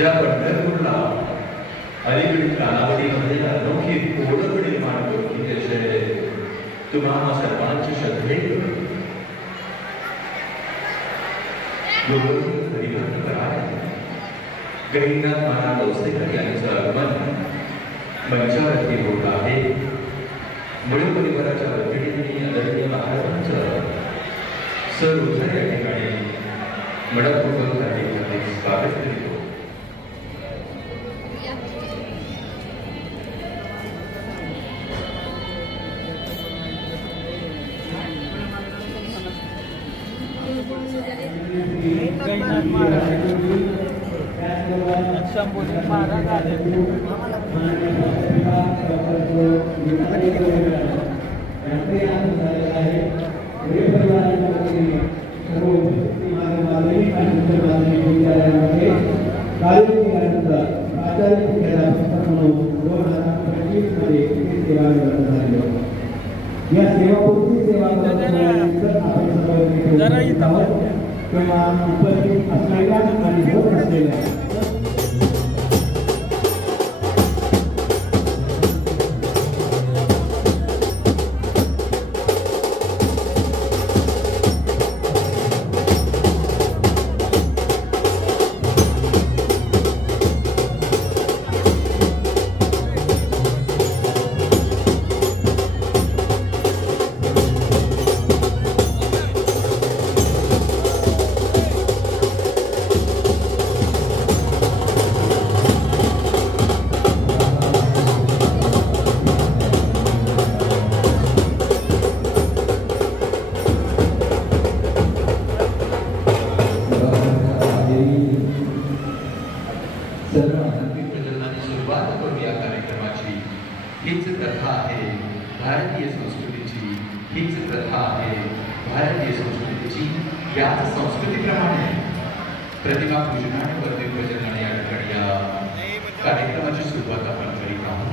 ज्या पंढरपूरला अलीकडील कालावधीमध्ये अनोखी ओळख निर्माण करून त्याचे तुम्हाला सर्वांचे श्रद्धे गहिनीनाथ महाराज औसेकर यांचं आगमन मंचावरती होत आहे. मुळे परिवाराच्या वतीने आदरणीय महाराजांचं सरोजर या ठिकाणी मनपूर्वक स्वागत करीतो. गहिनीनाथ महाराज संबोधित महाराज आले. या सेवापूर्ती सेवा किंवा उपस्थित असलेल्या आणि होत असलेल्या हीच प्रथा आहे भारतीय संस्कृतीची. हीच प्रथा आहे भारतीय संस्कृतीची. याच संस्कृतीप्रमाणे प्रतिमा पूजनाने व दिग्वजनाने या ठिकाणी या कार्यक्रमाची सुरुवात आपण करीत आहोत.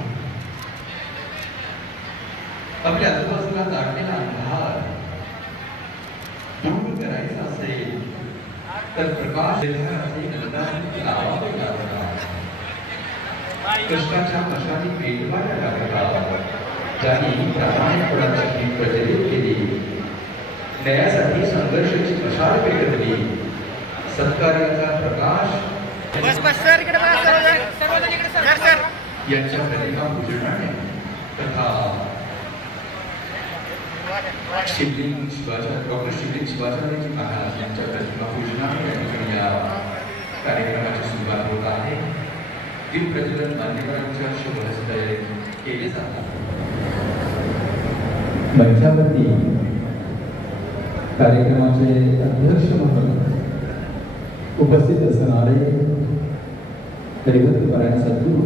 आपल्या आजूबाजूला दाटलेला अंधार दूर करायचा असेल तर प्रकाश कष्टाच्या मशाली पेटवायला लागतात. ज्यांनी प्रामाणिकपणाची प्रज्वलित केली, न्यायासाठी संघर्षाची मशाल पेटवली, सत्कार्याचा प्रकाश यांच्या प्रतिमा पूजनाने तथा शिवलिंग शिवाजी डॉक्टर शिवलिंग शिवाजी महाराज यांच्या प्रतिमा पूजनाने या कार्यक्रमाची सुरुवात होत आहे. दीप प्रज्वलन मान्यवरांच्या शुभ हस्ते केले जातात. मंचावरती कार्यक्रमाचे अध्यक्ष म्हणून उपस्थित असणारे हरिभक्तपरायण सद्गुरू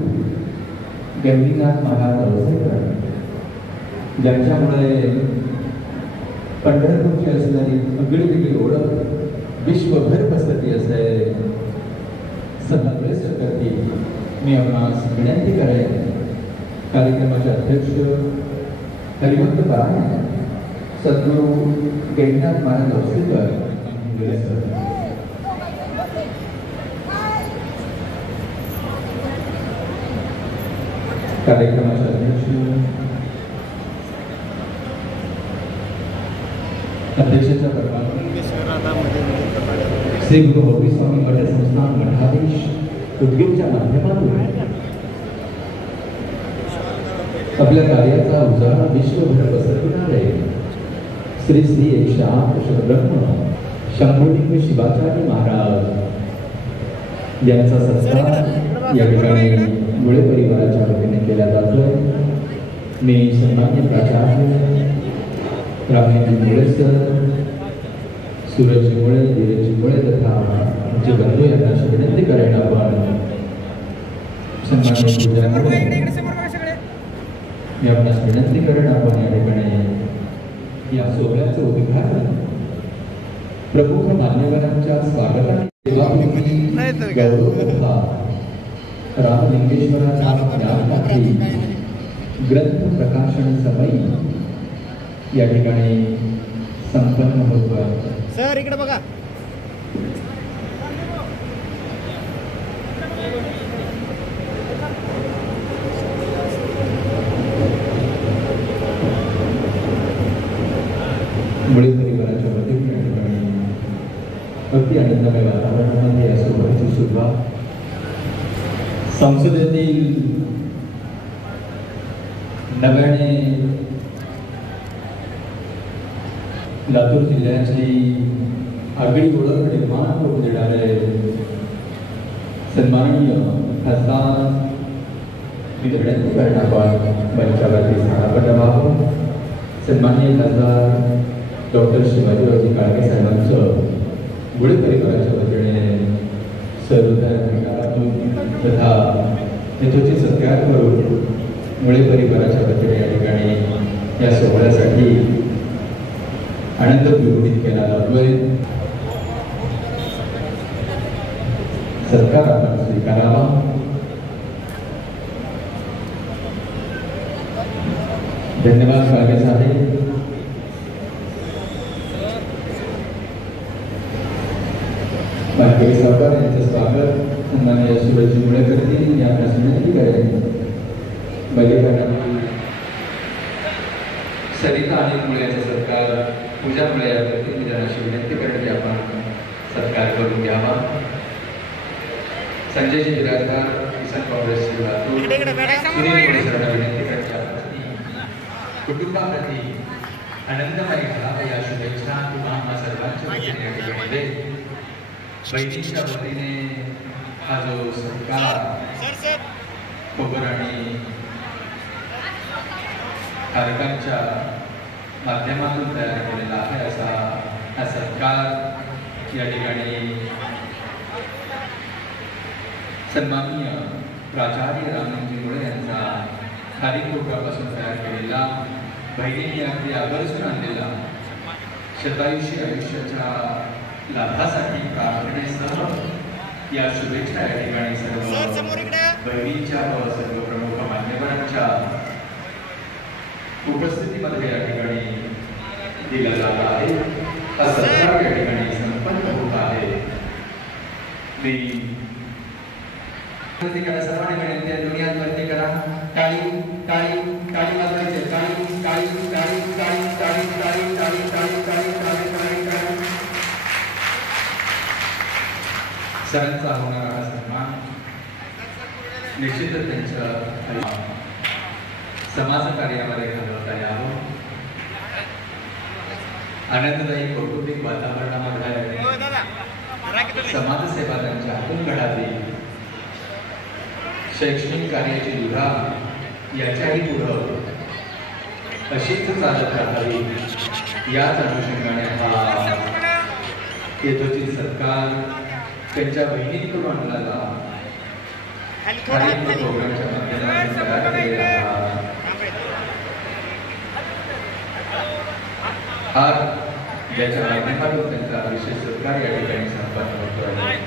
गहिनीनाथ महाराज औसेकर, ज्यांच्यामुळे पंढरपूरची असणारी आगळीवेगळी ओळख विश्वभर पसरली असेल, समन्वय करतील मी आपणास विनंती करेन. कार्यक्रमाचे अध्यक्ष हरिभक्तपरायण सद्गुरू गहिनीनाथ महाराज औसेकर कार्यक्रमाचे अध्यक्षाच्या पदावर श्री गुरु गोविंद स्वामी मठ संस्थान मठाधीश उद्गीरच्या माध्यमातून आपल्या कार्याचा उजाळा विश्वभर पसरविणारे श्री श्री 108 शतब्रह्म शंभोलिंग शिवाचार्य महाराज यांचा सत्कार या ठिकाणी मुळे परिवाराच्या वतीने केला जातोय. मी सन्मान्य प्राचार्य रामजी मुळे सर, सूरज मुळे, धीरज मुळे तथा आमचे बंधू यांना विनंती करायला आपण सन्मान्य मी आपणास विनंती करेन आपण या ठिकाणी या सोहळ्याचं उद्घाटन प्रमुख मान्यवरांच्या स्वागताने रामलिंगेश्वराच्या ज्ञानपाठी ग्रंथ प्रकाशन समयी या ठिकाणी संपन्न होतो. सर इकडे बघा. मुळे परिवाराच्या वतीने या ठिकाणी अगदी आनंदमय वातावरणामध्ये या सोहळ्याची सुरुवात संसदेतील नव्याने लातूर जिल्ह्याची आगळी ओळख निर्माण करून देणारे सन्माननीय खासदार मी विनंती करणार मंचावरती स्थानापन्न व्हावं. सन्माननीय खासदार डॉक्टर शिवाजीरावजी काळगे साहेबांचं मुळे परिवाराच्या वतीने सर्वतून तथा यथोचित सत्कार करून मुळे परिवाराच्या वतीने या ठिकाणी या सोहळ्यासाठी आनंद विरोधित केला जातोय. सत्कार आपण स्वीकारावा. धन्यवाद काळगे साहेब. बाकी सावकार यांचं स्वागत सन्माननीय शिवाजी मुळे करतील या विनंती करेन. सरिता आणि मुळ्याचा सत्कार पूजा मुळे या करतील. मी त्यांना विनंती करेन की आपण सत्कार करून घ्यावा. संजयजी बिराजदार किसान काँग्रेसचे लातूर सुनील सरांना विनंती करेन की आपण कुटुंबाप्रती आनंदमय घालावा या शुभेच्छा तुम्हा सर्वांच्या वतीने या ठिकाणी बहिणीच्या वतीने हा जो सत्कार खबर आणि कार्यक्रमाच्या माध्यमातून तयार केलेला आहे असा हा सत्कार या ठिकाणी सन्माननीय प्राचार्य रामजी मुळे यांचा खारीकोटापासून तयार केलेला बहिणींनी अगदी आवर्जून आणलेला शतायुषी आयुष्याच्या लाभासाठी प्रार्थनेसह या शुभेच्छा या ठिकाणी सर्व बहिणींच्या व सर्व प्रमुख मान्यवरांच्या उपस्थितीमध्ये या ठिकाणी दिला जात आहे. हा सत्कार या ठिकाणी संपन्न होत आहे. मी सर्वांनी विनंती आहे दुनियात वरती करा. टाळी टाळी टाळी वाजवायचे. टाळी टाळी टाळी टाळी टाळी टाळी टाळी टाळी टाळी टाळी टाळी टाळी. सरांचा होणारा हा सन्मान निश्चितच त्यांच्या समाज कार्यामध्ये घालवता यावं. आनंददायी कौटुंबिक वातावरणामध्ये समाजसेवा त्यांच्या हातून घडावी. शैक्षणिक कार्याची धुरा याच्याही पुढं अशीच चालत राहावी याच अनुषंगाने हा यथोचित सत्कार त्यांच्या बहिणींकडून आणलेला प्रोग्रामच्या माध्यमातून तयार केलेला हा ज्याच्या माध्यमातून त्यांचा विशेष सत्कार या ठिकाणी संपन्न होतो आहे.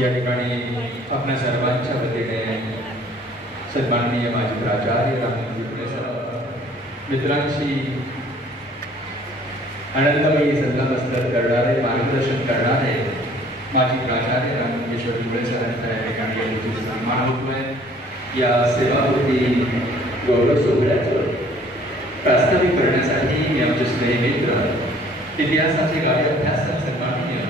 या ठिकाणी आपल्या सर्वांच्या वतीने सन्माननीय माजी प्राचार्य रामजी मित्रांशी आनंदमयी सल्लामसलत करणारे मार्गदर्शन करणारे माजी प्राचार्य रामकिशोर मुळे सरांचा या ठिकाणी सन्मान होतोय. या सेवापूर्ती गौरव सोहळ्याचं प्रास्ताविक करण्यासाठी मी आमचे स्नेही मित्र इतिहासाचे गाडे अभ्यासक सन्माननीय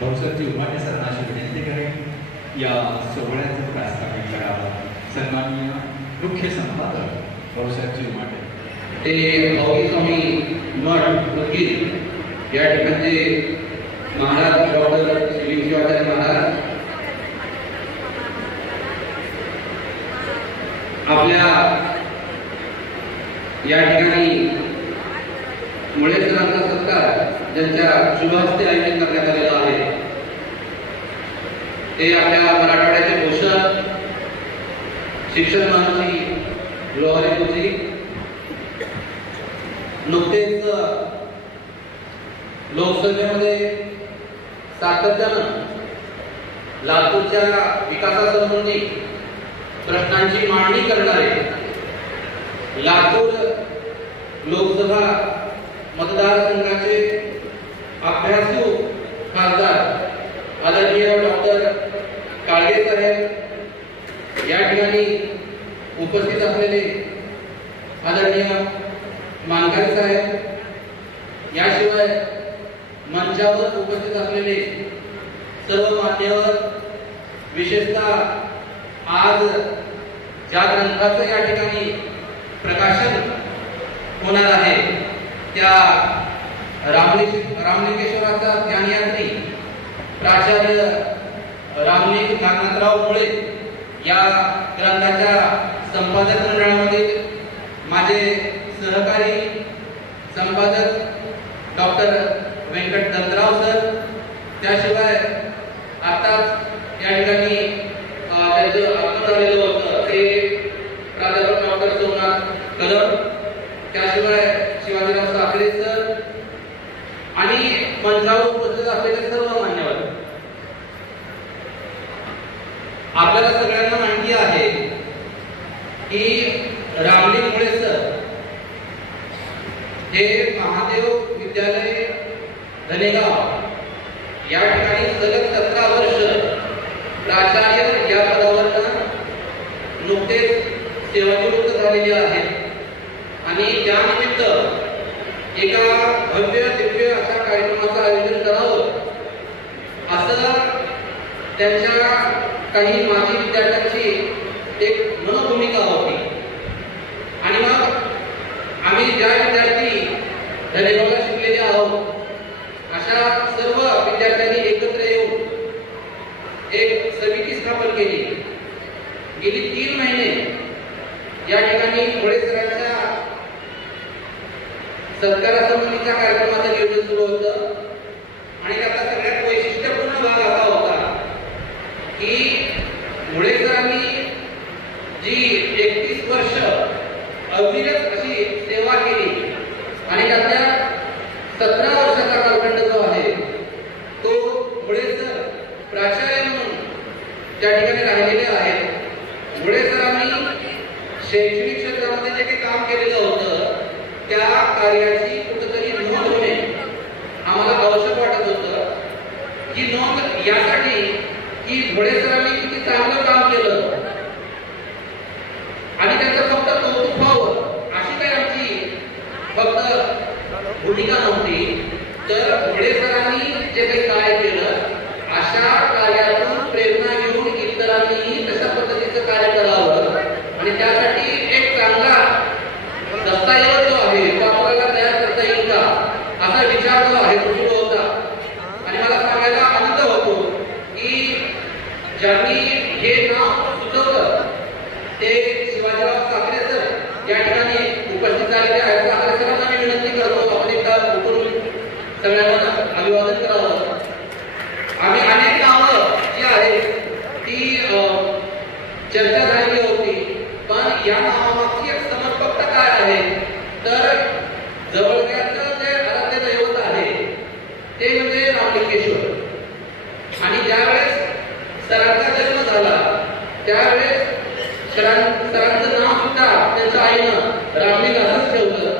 भाऊसाहेबजी उमाटे सरांना विनंती करेन या सोहळ्याचं प्रास्ताविक करावं. सन्माननीय मुख्य संपादक भाऊसाहेबजी उमाटे ते भाऊकी स्वामी मठ वकील या ठिकाणचे महाराज डॉक्टर श्री शिवाचार्य महाराज आपल्या या ठिकाणी मुळे सरांचा सत्कार ज्यांच्या शुभहस्ते आयोजन करण्यात आलेला आहे ते आपल्या मराठवाड्याचे पोषक शिक्षण मंत्री लोहारेजी नुकतेच लोकसभेमध्ये सातत्यानं लातूरच्या विकासासंबंधी प्रश्नांची मांडणी करणारे लातूर लोकसभा मतदारसंघाचे अभ्यासू खासदार आदरणीय डॉक्टर काळगे साहेब या ठिकाणी उपस्थित असलेले आदरणीय मानकरी साहेब, याशिवाय मंचावर उपस्थित असलेले सर्व मान्यवर, विशेषतः आज ज्या ग्रंथाचं या ठिकाणी प्रकाशन होणार आहे त्या रामलिंगेश्वराचा ध्यानयात्री प्राचार्य रामलिंग नागनाथराव मुळे या ग्रंथाच्या संपादक मंडळामध्ये माझे सहकारी संपादक डॉक्टर व्यंकट दत्तराव सर, त्याशिवाय आताच या ठिकाणी त्याचं आगमन झालेलं होतं ते प्राध्यापक डॉक्टर सोमनाथ कदम, त्याशिवाय शिवाजीराव साखरे सर आणि मंचावर उपस्थित असलेले सर्व मान्यवर. आपल्याला सगळ्यांना माहिती आहे की रामलिंग मुळे सर हे महादेव विद्यालय धनेगाव या ठिकाणी सलग 17 वर्ष प्राचार्य या पदावर नुकतेच सेवानिवृत्त झालेले आहेत आणि त्यानिमित्त एका भव्य दिव्य अशा कार्यक्रमाचं आयोजन करावं असं त्यांच्या काही माजी विद्यार्थ्यांची एक मनोभूमिका होती. आणि मग आम्ही ज्या विद्यार्थी धनेगावला शिकलेले आहोत अशा सर्व विद्यार्थ्यांनी एकत्र येऊन एक समिती स्थापन केली. गेली 3 महिने या ठिकाणी मुळे सरांच्या सत्कारासंबंधीच्या कार्यक्रमाचं नियोजन सुरू होतं आणि त्याचा सगळ्यात वैशिष्ट्यपूर्ण भाग असा होता की मुळे सरांनी जी 31 वर्ष अविरत अशी सेवा केली आणि त्यातल्या 17 वर्षाचा कालखंड जो आहे तो मुळे सर प्राचार्य म्हणून त्या ठिकाणी राहिलेले आहेत. मुळे सरांनी शैक्षणिक क्षेत्रामध्ये जे काही काम केलेलं होतं त्या कार्याची कुठेतरी नोंद होणे आम्हाला आवश्यक वाटत होतं. ही नोंद यासाठी की मुळे सरांनी किती चांगलं काम केलं आणि त्याचं फक्त कौतुक व्हावं अशी काही आमची फक्त भूमिका नव्हती, तर मुळे सरांनी जे काही कार्य केलं अशा कार्यातून प्रेरणा घेऊन इतरांनीही तशा पद्धतीचं कार्य करावं आणि त्यासाठी एक चांगला दस्तऐवज जो आहे तो आपल्याला तयार करता येईल का असा विचार जो आहे तो सुरू होता. आणि मला सांगायला आनंद होतो की ज्यांनी हे नाव सुचवलं ते शिवाजीराव साखरे सर या ठिकाणी उपस्थित झालेले आहेत. साखरे सरांना मी विनंती करतो आपण एकदा उठून सगळ्यांना अभिवादन करावं. आम्ही अनेक नावं जी आहेत ती चर्चा झालेली होती, पण या नावामागची एक समर्पकता काय आहे तर जवळच्याचं जे आराध्य दैवत आहे ते म्हणजे रामलिंगेश्वर. आणि ज्यावेळेस सरांचा जन्म झाला त्यावेळेस सरांचं नाव सुद्धा त्यांच्या आईनं रामलिंग असंच ठेवलं.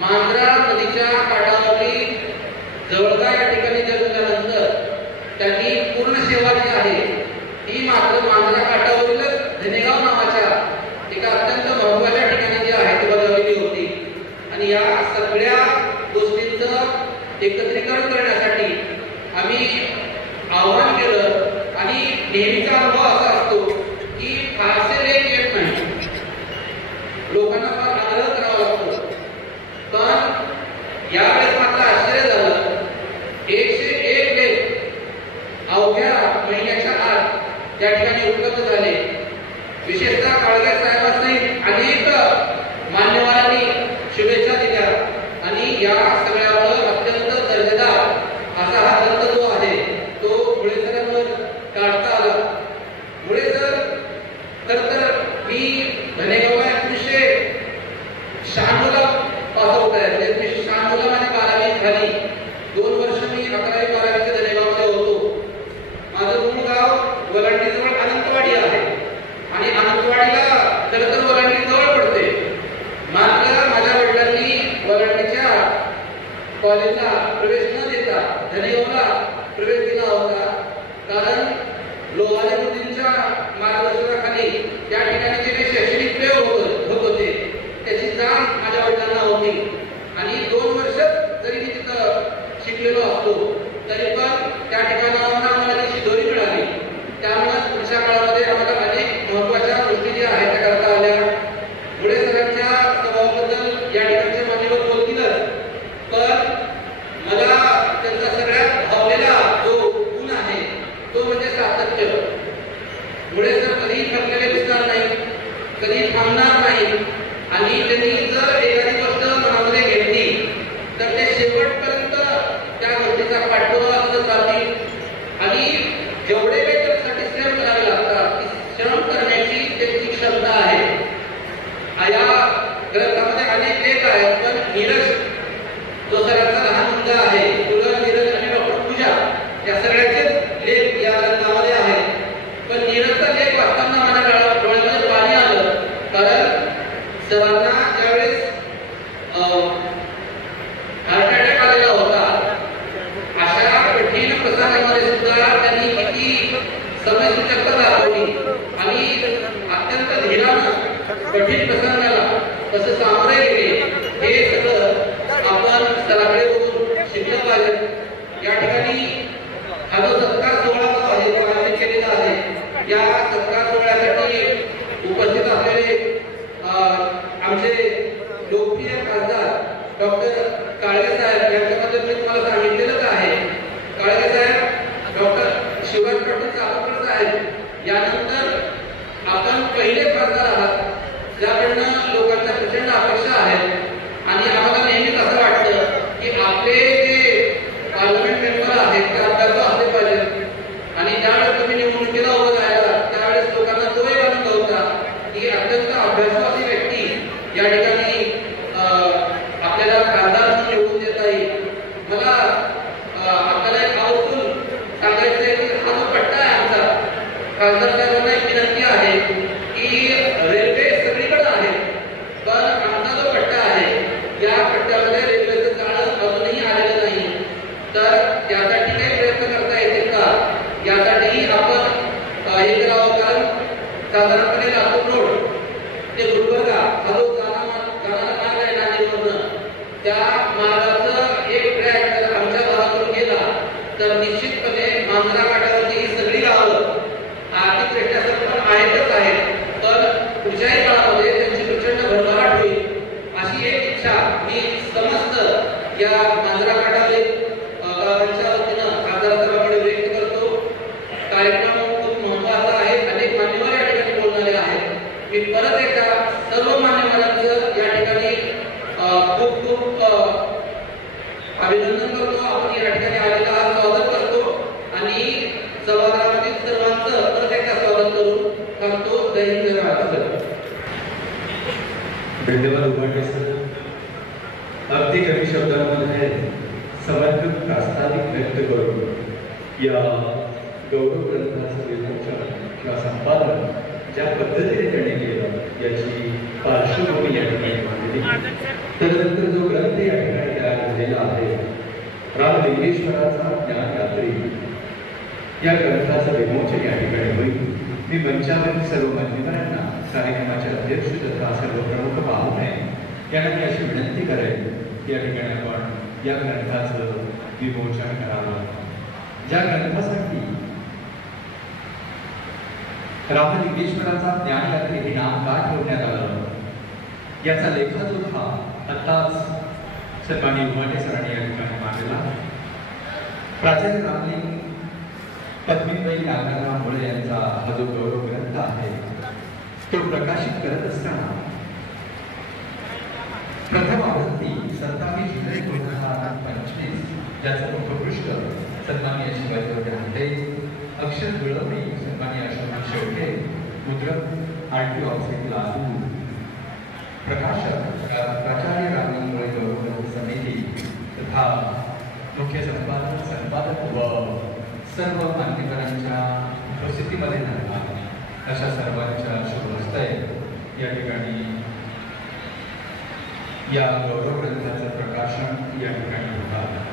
मांजरा नदीच्या काठावरती जवळगा या ठिकाणी जन्मल्यानंतर त्यांनी पूर्ण सेवा जी आहे ती मात्र मांजरा काठावरीलच धनेगाव नावाच्या एका अत्यंत महत्वाच्या ठिकाणी जी आहे ती बजावलेली होती. आणि या सगळ्या गोष्टींचं एकत्रीकरण करण्यासाठी आम्ही आव्हान केलं आणि नेहमीचा अनुभव असा असतो की फारसे लेख येत नाही, लोकांना फार आग्रह करावा लागतो. पण यावेळेस मात्र आश्चर्य झालं, 101 लेख अवघ्या महिन्याच्या आत त्या ठिकाणी उपलब्ध झाले. विशेषतः काळगे साहेबांनी अनेक मान्यवरांनी शुभेच्छा दिल्या आणि या सगळ्यावर अत्यंत दर्जेदार असा हा ग्रंथ जो आहे तो मुळे सरांवर काढता आला. मुळे सर खरं तर मी धनेगावला 1996 ला पास आउट आहे. 1996 ला माझी 12वी झाली. 2 वर्ष मी 11वी 12वीच्या धनेगावमध्ये होतो. माझं मूळ गाव वलांडीजवळ अनंतवाडी आहे आणि अनंतवाडीला खरं तर वलांडी जवळ पडते. मात्र माझ्या वडिलांनी वलांडीच्या कॉलेजला प्रवेश न देता धनेगावला प्रवेश दिला होता, कारण लोहारे मुलींच्या मार्गदर्शनाखाली या ठिकाणी जे शैक्षणिक प्रयोग होत होते त्याची जाण माझ्या वडिलांना होती. नव्हती आणि 2 वर्ष जरी मी तिथं शिकलेलो असतो तरी पण त्या ठिकाणावर आम्हाला ती शिदोरी मिळाली. त्यामुळे पुढच्या काळामध्ये आम्हाला अनेक महत्त्वाच्या गोष्टी ज्या आहेत त्या करता आल्या. मुळे सरांच्या स्वभावाबद्दल या ठिकाणचे मान्यवर बोलतीलच, पण मला त्यांचा सगळ्यात भावलेला जो गुण आहे तो म्हणजे सातत्य. मुळे सर कधीही थकलेले दिसणार नाही, कधी थांबणार नाही आणि त्यांनी जर एखादी गोष्ट मनामध्ये घेतली तर ते शेवटपर्यंत त्या गोष्टीचा पाठपुरावा करत राहतील आणि जेवढे काही त्यासाठी श्रम करावे लागतात ती श्रम करण्याची त्यांची क्षमता आहे. या ग्रंथामध्ये अनेक लेख आहेत, पण नीरज जो सरांचा लहान मुलगा आहे, तुला नीरज आणि डॉक्टर पूजा या सगळ्यांचे लेख या ग्रंथामध्ये आहेत. पण नीरजचा लेख वाचताना माझ्या डोळ्यामध्ये पाणी आलं, कारण सरांना ज्यावेळेस हार्ट अटॅक आलेला होता अशा कठीण प्रसंगामध्ये सुद्धा त्यांनी किती समयसूचकता दाखवली आणि अत्यंत धीरानं कठीण प्रसंगाला कसं सामोरे गेले हे सगळं आपण सराकडे बघून शिकलं पाहिजे. या ठिकाणी हा जो सत्कार सोहळा जो आहे तो आयोजित केलेला आहे. या सत्कार सोहळ्यासाठी उपस्थित असलेले आमचे लोकप्रिय खासदार डॉक्टर काळगे साहेब यांच्याबद्दल मी तुम्हाला सांगितलेलंच आहे. काळगे साहेब, डॉक्टर शिवाजी पाटील चाकरकर साहेब यानंतर आपण पहिले खासदार आहात ज्याकडनं लोकांच्या प्रचंड अपेक्षा आहेत आणि आम्हाला नेहमीच असं वाटतं की आपले जे पार्लमेंट मेंबर आहेत ते अभ्यासू असले पाहिजेत आणि ज्यावेळेस तुम्ही निवडणुकीला उभं राहिला त्यावेळेस लोकांना तो एक आनंद होता की अत्यंत अभ्यासू अशी व्यक्ती या ठिकाणी आपल्याला खासदार म्हणून निवडून देता येईल. मला आपल्याला एक आवर्जून सांगायचं आहे की हा जो पट्टा आहे आमचा, खासदार साहेबांना एक विनंती आहे की रेल्वे सगळीकडे आहे, पण आमचा जो पट्टा आहे या पट्ट्यामध्ये रेल्वेचं जाळं अजूनही आलेलं नाही, तर त्यासाठी काही प्रयत्न करता येतील का यासाठीही आपण हे करावं. कारण साधारणपणे लातूर रोड ते गुलबर्गा हा जो जाणारा मार्ग आहे नांदेडवरनं, त्या मार्गाचं एक ट्रॅक जर आमच्या गावातून गेला तर निश्चितपणे मांजरा काठावरची ही सगळी गावं आर्थिकदृष्ट्या सक्षम आहेतच आहेत, पण पुढच्याही काळामध्ये त्यांची प्रचंड भरभराट होईल अशी एक इच्छा मी समस्त या मांजरा काठावरील गावांच्या वतीनं खासदार साहेबांकडे व्यक्त करतो. कार्यक्रम खूप महत्त्वाचा आहे, अनेक मान्यवर या ठिकाणी बोलणारे आहेत. मी परत एकदा सर्व मान्यवरांचं या ठिकाणी खूप खूप अभिनंदन करतो. आपण या ठिकाणी आलेला स्वागत करतो आणि सभागृहातील सर्वांचं परत एकदा स्वागत करून थांबतो. जय हिंद, जय महाराष्ट्र. धन्यवाद उभाटे सर. अगदी कमी शब्दांमध्ये समर्पित प्रास्ताविक व्यक्त करून या गौरव ग्रंथाचं विमोचन किंवा संपादन ज्या पद्धतीने त्यांनी केलं याची पार्श्वभूमी या ठिकाणी मांडली. त्यानंतर जो ग्रंथ या ठिकाणी तयार झालेला आहे रामलिंगेश्वराचा ज्ञानयात्री, या ग्रंथाचं विमोचन या ठिकाणी होईल. मी मंचावरील सर्व मान्यवरांना, कार्यक्रमाचे अध्यक्ष तथा सर्व प्रमुख पाहुणे यांना मी अशी विनंती करेन की या ठिकाणी आपण या ग्रंथाचं विमोचन करावं. ज्या ग्रंथासाठी रामलिंगेश्वराचा ज्ञानयात्री हे नाव का ठेवण्यात आलं याचा लेखाजोखा आत्ताच सन्माननीय उभाटे सरांनी या ठिकाणी मांडला. प्राचार्य रामलिंग पद्मिनीबाई नागनाथराव मुळे यांचा हा जो गौरव ग्रंथ आहे तो प्रकाशित करत असताना प्रथम आवृत्ती 27 जुलै 2025 ज्याचं मुखपृष्ठ सन्माननीय शिवाजी हाते, अक्षर जुळवणी सन्माननीय अशोक शेवटे, मुद्रक आरटी ऑफिस लातूर, प्रकाशक प्राचार्य रामलिंग मुळे गौरव ग्रंथ समिती तथा मुख्य संपादक व सर्व मान्यवरांच्या उपस्थितीमध्ये झाला अशा सर्वांच्या शुभ हस्ते या ठिकाणी या गौरव ग्रंथाचं प्रकाशन या ठिकाणी होतं.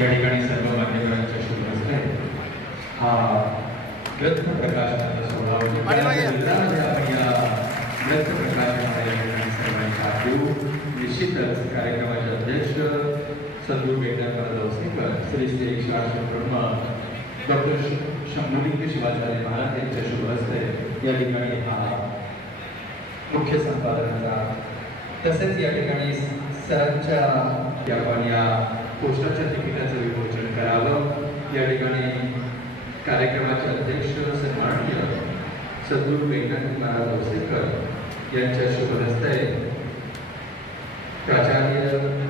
या ठिकाणी सर्व मान्यवरांच्या शुभ हस्ते हा ग्रंथ प्रकाशनाचा सोहळा होतो. आपण या ग्रंथ प्रकाशनाला सर्वांची हात देऊ. निश्चितच कार्यक्रमाचे अध्यक्ष सद्गुरू वेदांत दौसेकर, श्री श्री शास्त्र ब्रह्म डॉक्टर शंभूलिंग शिवाचार्य महाराज यांच्या शुभ हस्ते या ठिकाणी हा मुख्य संपादनाचा तसेच या ठिकाणी सरांच्या आपण या पोस्टाच्या तिकिटाचं विमोचन करावं. या ठिकाणी कार्यक्रमाचे अध्यक्ष सन्माननीय सद्गुरू वेदांत महाराज दौसेकर यांच्या शुभ हस्ते प्राचार्य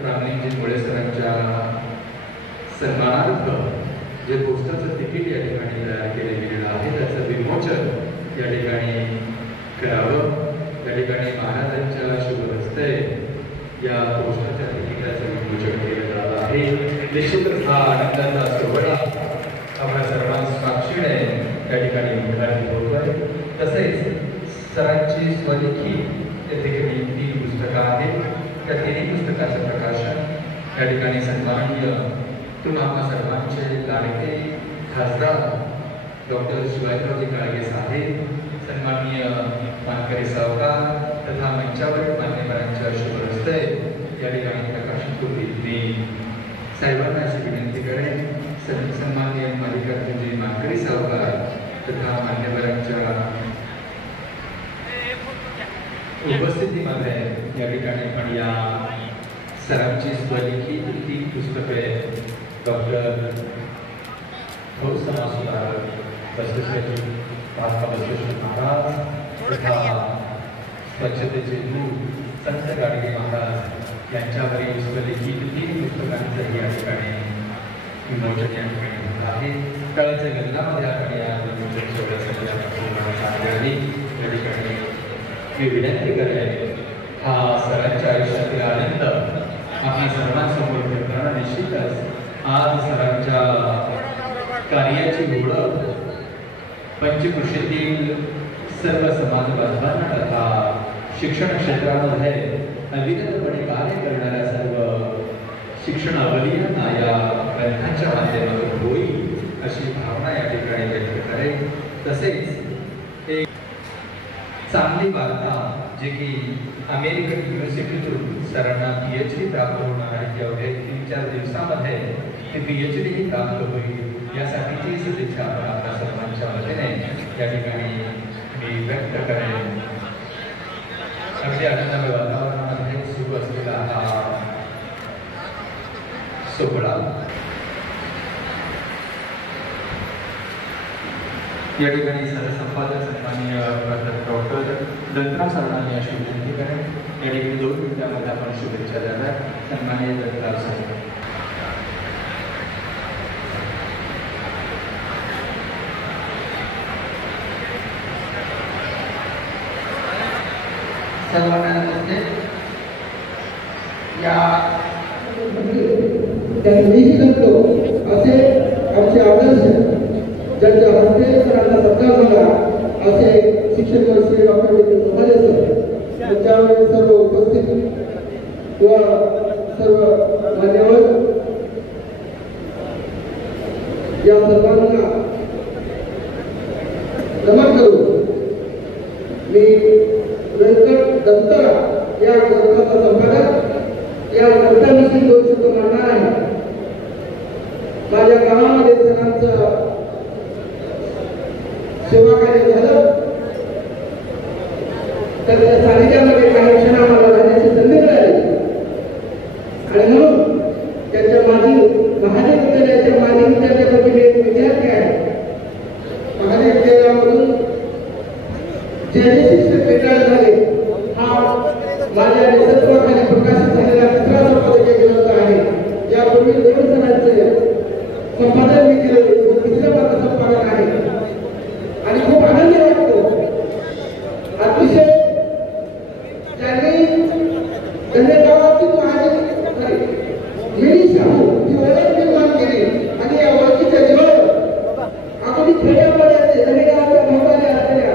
रामलिंगजी मुळे सरांच्या सन्मानार्थ जे पोस्टाचं तिकीट या ठिकाणी तयार केले गेलेलं आहे त्याचं विमोचन या ठिकाणी करावं. या ठिकाणी महाराजांच्या शुभ हस्ते या पोस्टाच्या तिकिटाचं विमोचन केलं जात आहे. निश्चितच हा आनंदाचा सोहळा आपल्या सर्वांच्या साक्षीने या ठिकाणी उद्घाटित होतोय. तसेच सरांची स्वलिखित येथे 3 पुस्तकं आहेत. त्या 3 पुस्तकाचं प्रकाशन या ठिकाणी सन्माननीय तुम्हा सर्वांचे लाडके खासदार डॉक्टर शिवाजीरावजी काळगे साहेब, सन्माननीय मानकरी सावकार तथा मंचावरील मान्यवरांच्या शुभ हस्ते या ठिकाणी प्रकाशित होतील. मी साहेबांना अशी विनंती करेन, सन्माननीय मल्लिकार्जुनजी मानकरी सावकार तथा मान्यवरांच्या उपस्थितीमध्ये या ठिकाणी पण या सरांची स्वलिखित 3 पुस्तके डॉक्टर बसवेश्वरजी महात्मा बसवेश्वर महाराज तथा स्वच्छतेचे दूत संत गाडगे महाराज यांच्यावरील स्वलिखित 3 पुस्तकांचं या ठिकाणी विमोचन या ठिकाणी होत आहे. कळ्याच्या गल्लामध्ये आपण या विमोचन सोहळ्यासाठी या ठिकाणी मी विनंती करेन, हा सरांच्या आयुष्यातील आनंद आपल्या सर्वांसमोर ठेवताना निश्चितच आज सरांच्या कार्याची ओळख पंचकृषीतील सर्व समाज बांधवांना तथा शिक्षण क्षेत्रामध्ये अविरतपणे कार्य करणाऱ्या सर्व शिक्षण अवलियांना या ग्रंथांच्या माध्यमातून होईल अशी भावना या ठिकाणी व्यक्त करेल. तसेच एक चांगली वार्ता जे की अमेरिकन युनिव्हर्सिटीतून सरांना PhD प्राप्त होणार आहे की अवघ्या 3-4 दिवसामध्ये ते PhD ही प्राप्त होईल यासाठीची सदिच्छा आपण आपल्या सर्वांच्या वतीने या ठिकाणी मी व्यक्त करेन. अगदी आनंदाच्या वातावरणामध्ये सुरू असलेला हा सोहळा या ठिकाणी सरसंपादक सन्माननीय डॉक्टर दत्तराव सरांना अशी विनंती करेन. या ठिकाणी 2 मिनिटांमध्ये आपण शुभेच्छा द्याव्या. सन्माननीय दत्तराव साहेब. सर्वांना नमस्ते. या त्यांनीही करतो असे आमचे आदर्श ज्यांच्या हस्ते सरांना सत्कार झाला असे शिक्षक मंत्री डॉक्टर महाले सर, त्यांच्यावर सर्व उपस्थित व सर्व मान्यवर या सर्वांना नमन करू. मी व्यंकट दत्तरा या ग्रंथाचा संपादक या ग्रंथाविषयी 2 शब्द मांडणार आहे. माझ्या गावामध्ये सरांचं सेवा कार्य झालं तर त्या सानिध्यामध्ये काही क्षण आम्हाला राहण्याची संधी मिळाली आणि म्हणून त्यांच्या माजी महादेव विद्यालयाच्या माजी विद्यार्थ्यापैकी मी एक विद्यार्थी आहे. महादेव विद्यालयामधून जे शिक्षक रिटायर झाले हा माझ्या नेतृत्वाखाली प्रकाशित झालेला 3रा संपादकीय ग्रंथ आहे. यापूर्वी 2 जणांचे संपादन मी केले, 3रा संपादक आहे आणि खूप आनंदी वाटतो. अतिशय त्यांनी धन्यवादाची माझी मिनी शाहू ही ओळख निर्माण केली आणि या ओळखीच्या जवळ अगदी खेड्यामध्ये असते धनेगावच्या भागाने असलेल्या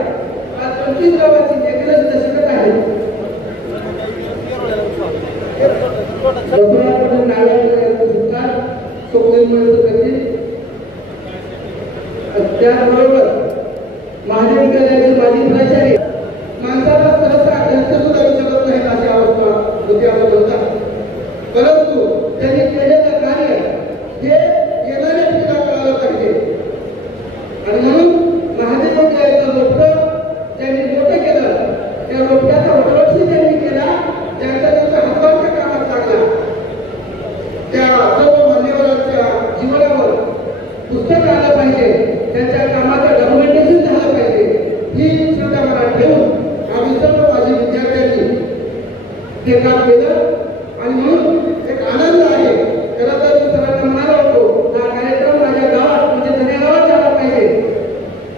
आज 25 गावाची नेकलस दशकत आहे. नारायण सुद्धा सोपदेव करतील त्याचबरोबर महाविद्यालयाचे माजी प्राचार्य माणसाला सहसा त्यांचं सुद्धा विचारत नाही अशी अवस्था होती आपण म्हणतात. परंतु त्यांनी केलेलं कार्य हे येणाऱ्या पिढीला कळालं पाहिजे आणि म्हणून महाविद्यालयाचं रोपटं त्यांनी मोठं केलं. त्या रोपट्याचा वटवृक्ष त्यांनी केला. त्यांचा हातभारच्या कामात लागला. त्या सर्व मान्यवरांच्या जीवनावर पुस्तक आलं पाहिजे. त्यांच्या कामाचं डॉक्युमेंटेशन झालं पाहिजे. ही श्रद्धा मला ठेवून आम्ही सर्व माझी विद्यार्थ्यांनी ते काम केलं आणि म्हणून एक आनंद आहे. खरं तर मी सरांना म्हणालो होतो हा कार्यक्रम माझ्या गावात म्हणजे सगळ्या गावात झाला पाहिजे,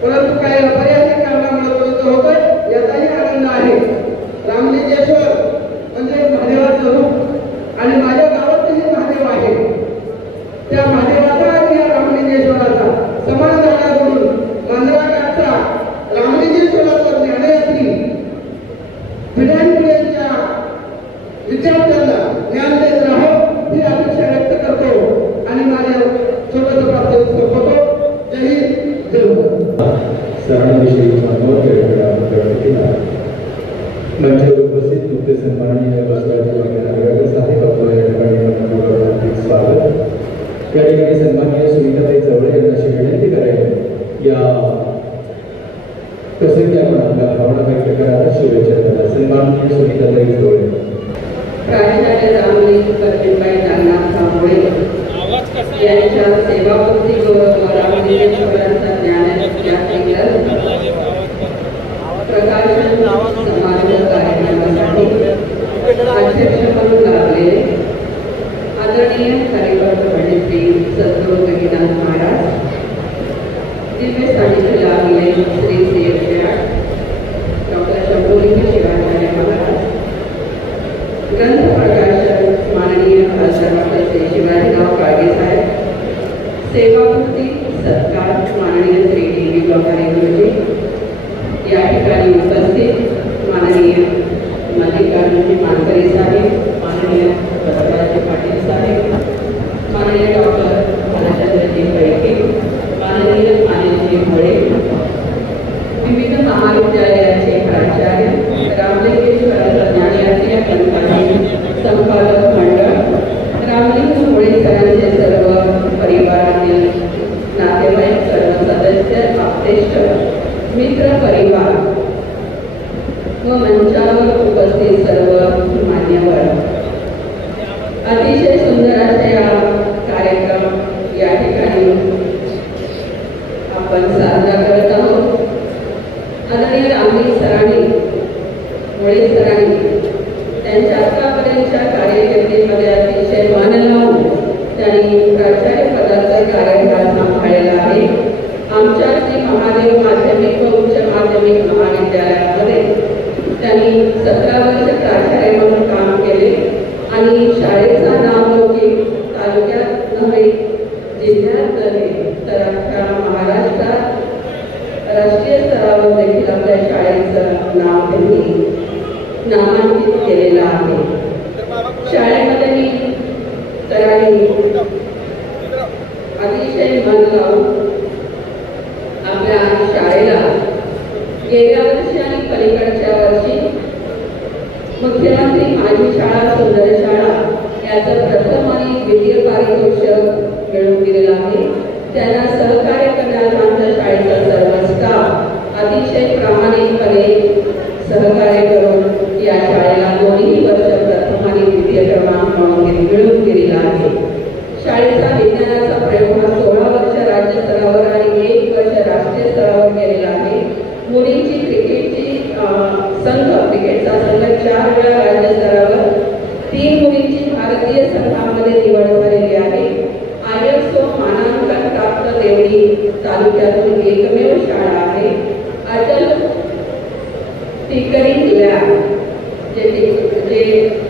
परंतु काही अपरिहार्य कारणामुळे तो होतं याचाही आनंद आहे. रामलिंगेश्वर म्हणजे महादेवाचं रूप आणि माझ्या गावातही महादेव आहे. त्या महादेवाचा आणि या रामलिंगेश्वराचा समान जागा म्हणून मंदिराकाठचा रामलिंगेश्वराचा ज्ञानयात्री पिढ्यानपिढ्यांच्या विद्यार्थ्यांना ज्ञान देत राहो ही अपेक्षा व्यक्त करतो आणि माझ्या छोटंसं प्राप्त करतो. जय हिंद, जय भारत. सरांविषयी मत व्यक्त केला. मंचावर उपस्थित मुख्य सन्माननीय बसवाजी वगैरे साहेब आपलं या ठिकाणी स्वागत. या ठिकाणी सन्माननीय सुनीताताई चवळे यांना अशी विनंती करायला या प्रसंगी आपण आपल्या भावना व्यक्त करायला शुभेच्छा द्यायला. सन्माननीय सुनीताताई चवळे. प्राचार्य रामलिंग परमेबाई नागनाथ सामोळे यांच्या सेवापूर्ती गौरव रामलिंगेश्वरांचा ज्ञानयात्री प्रकाशन समारोह कार्यक्रमासाठी अध्यक्ष म्हणून लाभलेले आदरणीय कार्यकर्ते पंडित श्री सद्गुरू गहिनाथ महाराज, दिव्य सानिध्य लाभले श्री CF डॉक्टर शंभूलिंग शिवाचार्य महाराज, ग्रंथ प्रकाशन माननीय खासदार डॉक्टर श्री शिवाजीराव काळगे साहेब, सेवापूर्ती सत्कार माननीय श्री DV लोहारे गुरुजी, या ठिकाणी उपस्थित माननीय मल्लिकार्जुनजी मानकरी साहेब, माननीय बसवराज पाटील साहेब, माननीय डॉक्टर भालचंद्रजी पैके, माननीय अनिलजी मोळे, विविध महाविद्यालयाचे प्राचार्य, रामलिंगेश्वर ज्ञानयात्री ग्रंथालय संपादक मंडळ, रामलिंग मोळे सरांचे सर्व परिवारातील नातेवाईक, सर्व सदस्य, आप्तेष्ट, मित्र परिवार व मंचावर उपस्थित सर्व मान्यवर, अतिशय सुंदर अशा या कार्यक्रम या ठिकाणी आपण साजरा करत आहोत. आदरणीय रामलिंग सरांनी, मोळे सरांनी त्यांच्या आतापर्यंतच्या कार्यकिर्दीमध्ये अतिशय मन लावून त्यांनी प्राचार्य पदाचा कार्यभार सांभाळलेला आहे. आमच्या श्री महादेव माध्यमिक व उच्च माध्यमिक महाविद्यालयामध्ये त्यांनी 17 वर्ष प्राचार्य म्हणून काम केले आणि शाळेचा नावलौकिक तालुक्यात नव्हे जिल्ह्यात नव्हे तर अख्ख्या महाराष्ट्रात राष्ट्रीय स्तरावर देखील आपल्या शाळेचं नाव त्यांनी नामांकित केलेलं आहे. शाळेमध्ये मी सरांनी अतिशय मन लावून आपल्या शाळेला गेल्या वर्षी आणि पलीकडच्या वर्षी मुख्यमंत्री माझी शाळा सुंदर शाळा याचं प्रथम आणि द्वितीय पारितोषिक मिळवून दिलेलं आहे. त्यांना सहकार्य करण्याचा आमच्या शाळेचा सर्व स्टाफ अतिशय प्रामाणिकपणे सहकार्य करून या शाळेला दोन्ही वर्ष प्रथम आणि द्वितीय क्रमांक मिळवून दिलेला आहे. शाळेचा विज्ञानाचा प्रयोग हा 16 वर्ष राज्य स्तरावर आणि 1 वर्ष राष्ट्रीय स्तरावर केलेला आहे. मुलींची क्रिकेटची क्रिकेटचा संघ 4 वेळा राज्य स्तरावर, 3 मुलींची भारतीय संघामध्ये निवड झालेली आहे. ISO मानांकन प्राप्त देवणी तालुक्यातून एकमेव शाळा आहे. अटल टिकरिंग लॅब जे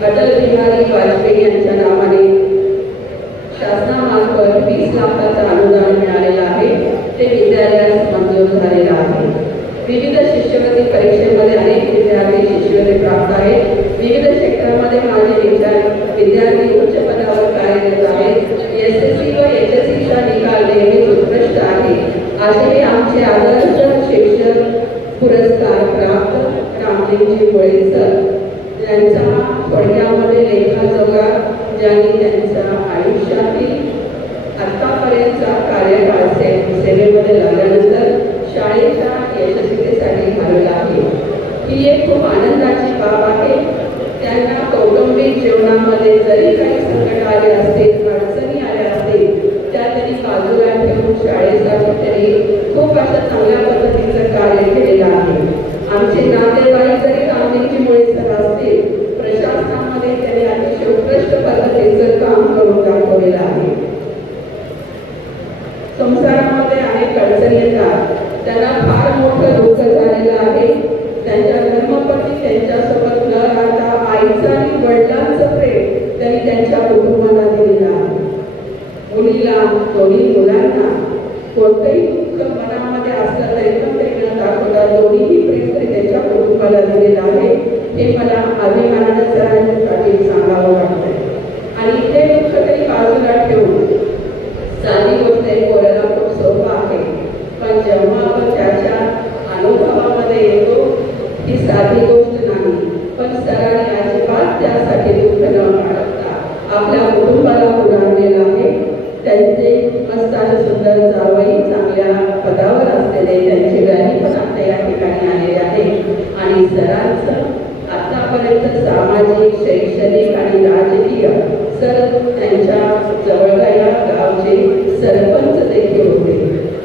अटल बिहारी वाजपेयी यांच्या नावाने शासनामार्फत 20 लाखाचं अनुदान मिळालेलं आहे. ते विद्यालयास मंजूर झालेलं आहे. विविध शिष्यवृत्ती परीक्षेमध्ये अनेक विद्यार्थी शिष्यवृत्ती प्राप्त आहेत. विविध क्षेत्रामध्ये माझे विद्यार्थी उच्च पदावर कार्यरत आहेत. SSC व HSCचा निकाल नेहमीच उत्कृष्ट आहे. असे आमचे आदर्श शिक्षक पुरस्कार प्राप्त रामलिंगजी मुळे सर यांचा थोडक्यामध्ये लेखाजोगा ज्यांनी त्यांच्या आयुष्यातील आतापर्यंतचा कार्यकाळ सेवेमध्ये लागल्यानंतर शाळेच्या यशस्वीतेसाठी घालवला आहे. ही एक खूप आनंदाची बाब आहे. त्यांना कौटुंबिक जीवनामध्ये जरी काही संकट आले असतील, अडचणी आल्या असतील, त्या त्यांनी बाजूला ठेवून शाळेसाठी त्यांनी खूप अशा चांगल्या पद्धतीचं कार्य केलेलं आहे. आमचे नातेवाईक जरी रामलिंगजी मुळे सर असतील, प्रशासनामध्ये त्यांनी अतिशय उत्कृष्ट पद्धतीचं काम करून दाखवलेलं आहे. संसारामध्ये अनेक अडचणी येतात. त्यांना फार मोठं दुःख झालेलं आहे. त्यांच्या धर्मपत्नी त्यांच्यासोबत न राहता आईचं आणि वडिलांचं प्रेम त्यांनी त्यांच्या कुटुंबाला दिलेलं आहे. मुलीला, दोन्ही मुलांना कोणतंही दुःख मनामध्ये असलं तरी पण ते न दाखवता दोन्हीही प्रेम त्यांनी त्यांच्या कुटुंबाला दिलेलं आहे. हे मला अभिमानानं सरांसाठी सांगावं लागतंय. आणि ते दुःख तरी बाजूला ठेवून साधी गोष्ट बोलायला खूप सोपं आहे, पण जेव्हा आपण त्याच्या अनुभवामध्ये येतो ही साधी गोष्ट नाही. पण सरांनी अजिबात त्यासाठी दुःख न बाळगता आपल्या कुटुंबाला उडालेलं आहे. त्यांचे मस्त सुंदर जावई चांगल्या पदावर असलेले त्यांची गाणी पण आता या ठिकाणी आलेली आहे. आणि सरांचं आतापर्यंत सामाजिक, शैक्षणिक आणि राजकीय सर त्यांच्या जवळच्या या गावचे सरपंच देखील होते.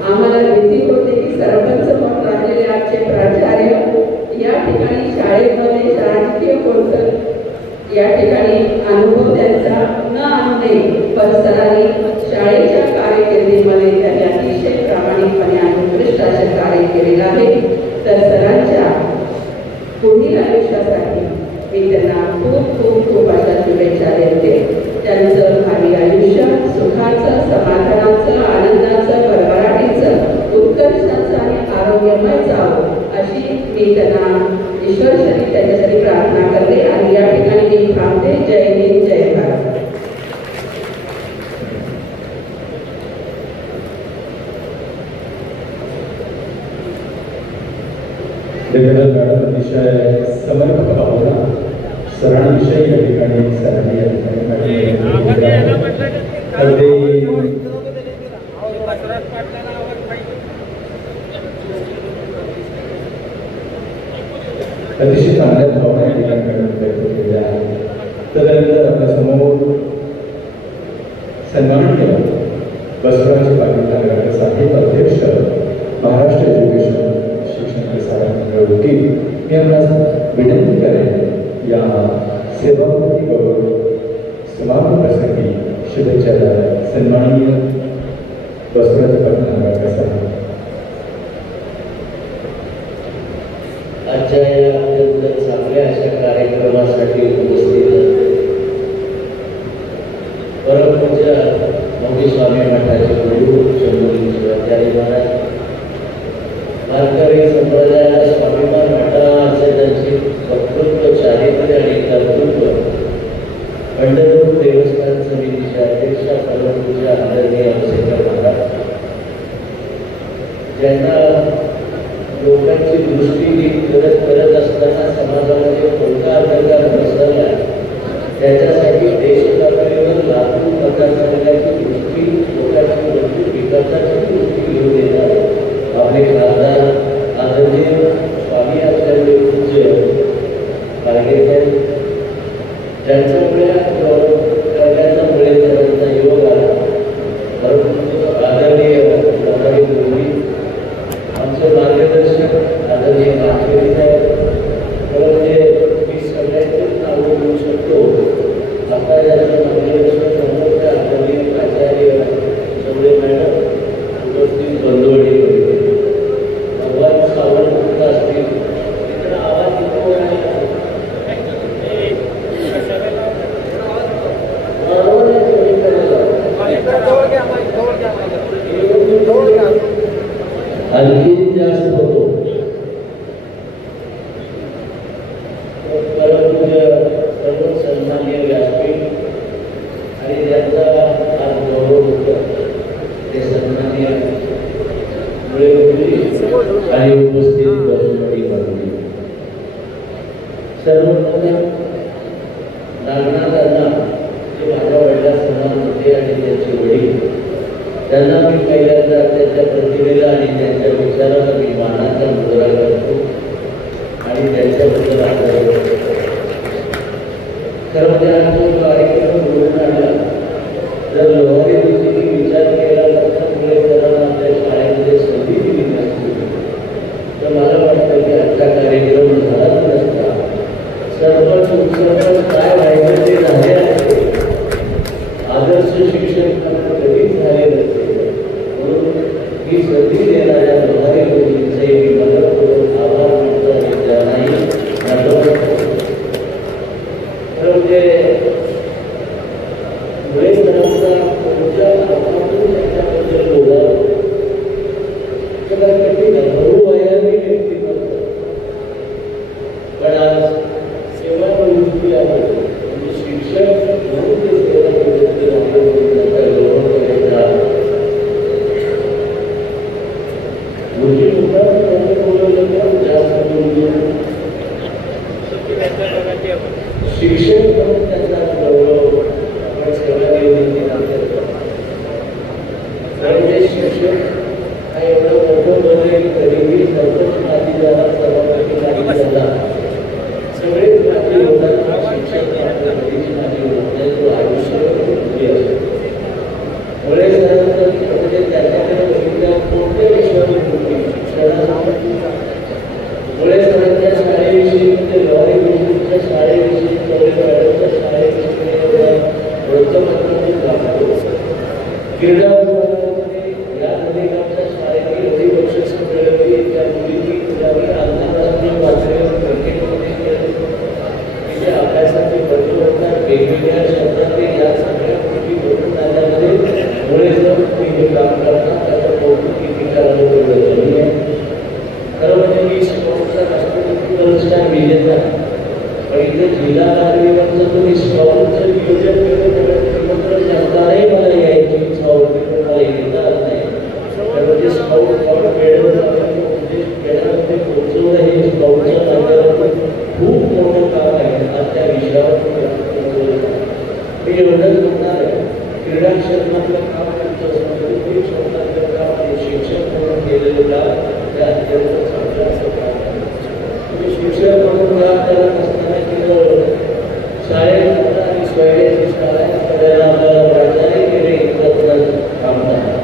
आम्हाला भीती होती की सरपंच म्हणून राहिलेले आमचे प्राचार्य या ठिकाणी शाळेमध्ये राजकीय कोणतं या ठिकाणी अनुभव त्यांचा न आणू नये. पण सरांनी शाळेच्या कारकिर्दीमध्ये त्यांनी अतिशय प्रामाणिकपणे आणि उत्कृष्ट असे कार्य केलेलं आहे. तर सरांच्या पुढील आयुष्यासाठी मी त्यांना खूप खूप खूप अशा शुभेच्छा देते. त्यांचं भावी आयुष्य सुखाचं, समाधानाचं, आनंदाचं, भरभराटीचं, उत्कर्षाचं आणि आरोग्यमय जावं अशी मी त्यांना ईश्वरचरणी त्यांच्यासाठी प्रार्थना करते. आणि या ठिकाणी मी थांबते. जय हिंद, जय भारत. मॅडम अतिशय समर्पक भावना सरांविषयी या ठिकाणी सरांनी या ठिकाणी अतिशय चांगल्या भावना या ठिकाणी व्यक्त केलेल्या आहेत. तदनंतर आपल्या समोर सन्माननीय बसवराज पाटील नागरकर साहेब अध्यक्ष महाराष्ट्र एज्युकेशन शिक्षण प्रसारण मंडळ वकील मी आपणास विनंती करेन या सेवामुक्ती गौरव समापन प्रसंगी शुभेच्छा सन्माननीय बसवराज पाटील नागरकर साहेब. आजच्या या अत्यंत चांगल्या अशा कार्यक्रमासाठी उपस्थित परमपूज्य मोठी स्वामी मठाचे गुरु शंभूजी शिवाचार्य महाराज, वारकरी संप्रदायाला स्वाभिमान मठाचे त्यांचे वक्तृत्व, चारित्र्य आणि कर्तृत्व, पंढरपूर देवस्थान समितीचे अध्यक्ष परमपूज्य आदरणीय अभिषेक महाराज, ज्यांना लोकांची दृष्टी करत असताना समाजामध्ये कोणता अंधकार पसरला त्याच्यासाठी देशपातळीवर लाखो मतदारसंघाची दृष्टी, लोकांची दृष्टी, विकासाची दृष्टी घेऊन येणार आपले खासदार आदरणीय स्वामी आचार्य पूज्य गाडगेकर, ज्यांच्यामुळे करण्याचा मुळे त्यांचा योग आला. आदरणीय लताई गुरुजी, आमचे मार्गदर्शक आदरणीय माधवी साहेब, परंतु मी सगळ्यांचीच नावं घेऊ शकतो. आता याचं मार्गदर्शन समोर आदरणीय प्राचार्य चौधरी मॅडम, उपस्थित बंधुवडी, भगवान सावंत असतील, तिकडे आवाज येतो आणखी जास्त होतो. परंतु सर्व सन्माननीय व्यासपीठ आणि ज्यांचा आज गौरव होतो ते सन्माननीय आणि उपस्थित तरुणमणी मंडळी, सर्वप्रथम नागनाथांना जे माझ्या वडिलांसमान होते आणि त्यांचे वडील, त्यांना मी पहिल्यांदा त्यांच्या प्रतिमेला आणि त्यांच्या विचाराला मी मानाचा मुजरा करतो आणि त्यांच्याबद्दल आदर करतो. खरं म्हणजे तो कार्यक्रम घडून आणला. जर लोहारी दिवशी विचार केला नसता, मुळे जरा आपल्या शाळेमध्ये संधी दिली नसती, तर मला वाटतं की आजचा कार्यक्रम झालाच नसता. सरपंच उपसरपंच काय व्हायचं ते झाले असते, आदर्श शिक्षक कधीच झाले नसते. म्हणून ही संधी देणाऱ्या लोहारी मुलींचे मी मनपूर्वक आभार मानतो आणि त्यांनाही धन्यवाद करतो. म्हणजे मुळे सरांचा तुमच्या अर्थातून त्याच्याबद्दल बोलावं, त्याला किती बहुवयाने व्यक्तिमत्व, पण आज सेवानिवृत्ती आहे. म्हणजे शिक्षक म्हणून ते सेवानिवृत्ती त्याचा गौरव करायचा. गोष्टी होतात त्यांनी बोलवलं तर जास्त बोलून शिक्षक म्हणून त्याचा गौरव आपण सेवानिवृत्ती करतो. म्हणजे शिक्षक हा एवढं मोठं बनेल तरीही सर्वच माझी झाला, सर्वांपैकी माझी झाला, सगळेच माझी होतात. शिक्षक आपल्या कधीच माझी होत नाही, तो आयुष्य असतो. मुळे सरांचं म्हणजे त्याच्याकडे बघितल्या कोणत्या विषयावर शिक्षणासाठी मुळे सरांच्या शाळेविषयी, म्हणजे लोहारी गुरुजींच्या शाळेविषयी, चौरेवाड्याच्या शाळेविषयी वृत्तपत्रातून दाखवतो. क्रीडा विभागामध्ये या नदीकाठच्या शाळेने एवढी बक्षीस मिळवली, त्या मुलींनी मुलांनी आंतरराष्ट्रीय पातळीवर क्रिकेटमध्ये केलं. तिच्या अभ्यासाचे बदल होतात, वेगवेगळ्या क्षेत्रातले या सगळ्या गोष्टी घडून आल्यामध्ये मुळे जर हे काम करतात त्याचं कौतुक किती करायला तेवढं कमी आहे. खरं म्हणजे मी स्काउटचा राष्ट्रपती पुरस्कार विजेता, पण इथे जिल्हा कार्यालयाचं तुम्ही स्काउटचं नियोजन केलं त्यावेळेस जनताही मला यायची इच्छा होती, पण मला येता आलं नाही. तर म्हणजे स्काउट वेळेवर खेळामध्ये पोहोचवणं हे स्काउटच्या माध्यमातून खूप मोठं काम आहे. आज त्या विषयावर मी एवढंच म्हणणार आहे, क्रीडा क्षेत्रातलं काम त्यांचं सांस्कृतिक क्षेत्रातलं काम आणि शिक्षक म्हणून केलेलं काम ते अत्यंत चांगलं असं काम आहे. तुम्ही शिक्षक म्हणून काम करत असताना केलं शाळेत आणि स्वयंची शाळा सगळ्यांना आपल्याला प्राचार्य केले इतकं काम करा.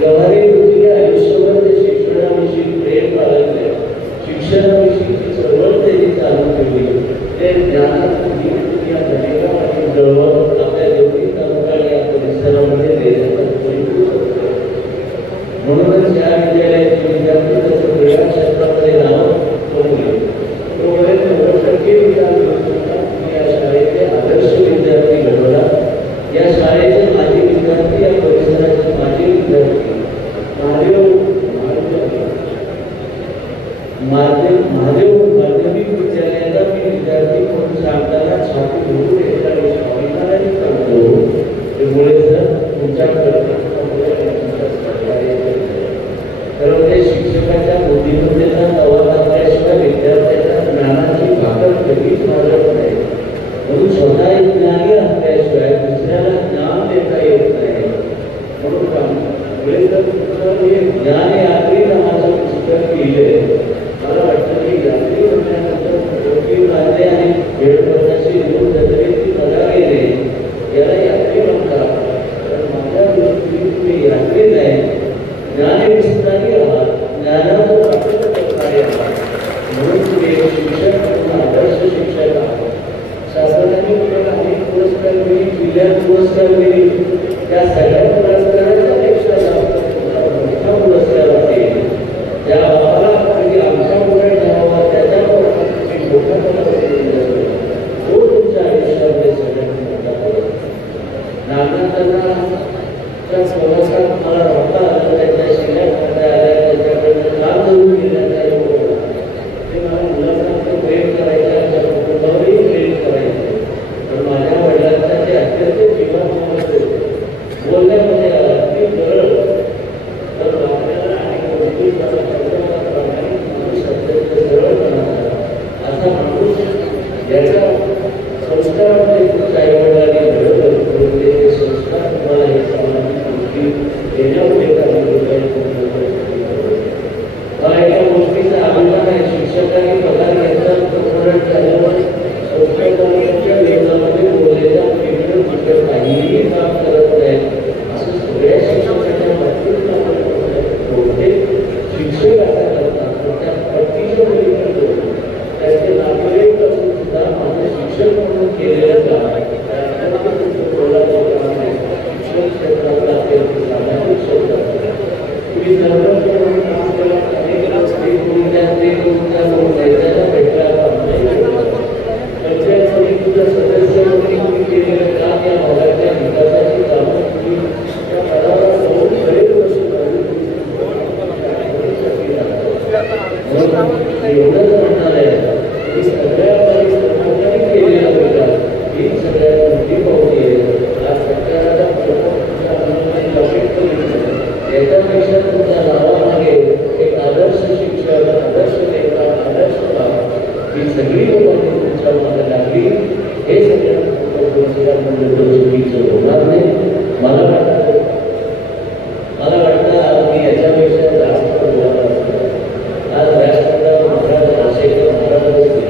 लोहारी गुरुजीने आयुष्यभर ते शिक्षणाविषयी प्रेम बाळगले, शिक्षणाविषयीची चळवळ त्यांनी चालू केली. ते ज्ञानाचं या घटनेला आणि जवळ आपल्या दोन्ही तालुक्याला या परिसरामध्ये देण्याचा परिपूर्ण होतो. म्हणूनच या विद्यालयाचे विद्यार्थी त्याचं क्रीडा क्षेत्रामध्ये नाव कमवले. त्यामुळे 90% विद्यार्थी या शाळेचे आदर्श विद्यार्थी घडवला. या शाळेचे माजी विद्यार्थी, या परिसराचे माजी विद्यार्थी महादेव माध्यमिक विद्यालयाला मी विद्यार्थी म्हणून सांगताना छाती भरून एका स्वामीनारायण सांगतो, त्यामुळे जर तुमच्याकडे तर ते शिक्षकाच्या बुद्धिमत्तेचा तवा घातल्याशिवाय विद्यार्थ्यांच्या ज्ञानाची भाकर कधीच मारत नाही. म्हणून स्वतः ज्ञानी असल्याशिवाय दुसऱ्याला ज्ञान देता येत नाही. म्हणून हे ज्ञान यात्री नावाचं पुस्तक लिहिलंय. मला वाटतं की यात्री म्हटल्यानंतर राहिले आणि वेळपत्राची निवड जत्रेची मजा गेले, याला यात्री म्हणतात. तर माझ्या दृष्टीने तुम्ही यात्री नाही, ज्ञान विस्तारी आहात, ज्ञानाचं वाटत करणारे एवढंच म्हणणार आहे की सगळ्या सरकारने केलेल्या गोष्टी ही सगळ्यात मोठी पावती आहे. आज सरकारच्या याच्यापेक्षा तुमच्या गावामागे एक आदर्श शिक्षक, आदर्श नेता, आदर्श ही सगळी लोकांनी तुमच्या मागे लागली. हे सगळ्यात चुकीचं होणार नाही. मला वाटतं आज मी याच्यापेक्षा जास्त बोलत असतो. आज व्यासपीठावर महाराज राजशेखर महाराज असते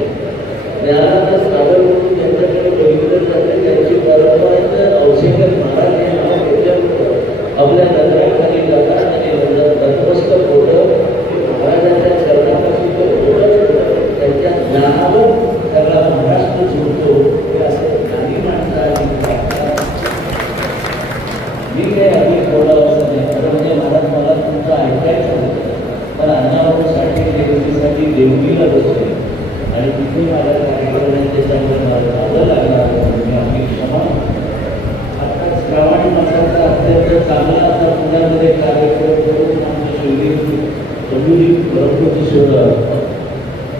ज्ञानाचा सागर म्हणून त्यांच्याकडे बघितलं जाते. त्यांची परंपरा तर रावशेखर महाराज हे नाव घेतल्यामुळं आपल्या नगराखाली जातात आणि नतमस्तक होतं. महाराजांच्या चरणापासून तर होतच त्यांच्या ज्ञानावर सगळा महाराष्ट्र झुकतो. हे असं ज्ञानी माणसं आणि मी काही अधिक बोलावं असं नाही. खरं म्हणजे मला तुमचं ऐकायचं होतं. पण अण्णाभाऊसाठी देवकीसाठी देवकीला बसले आणि तिथे मला कार्यक्रमाने त्याच्यामुळे मला जावं लागणार मी आपली क्षमा. आता श्रावण मासाचा अत्यंत चांगला असा पुण्यामध्ये कार्यक्रम करून आमच्या शिवली परमपूज्य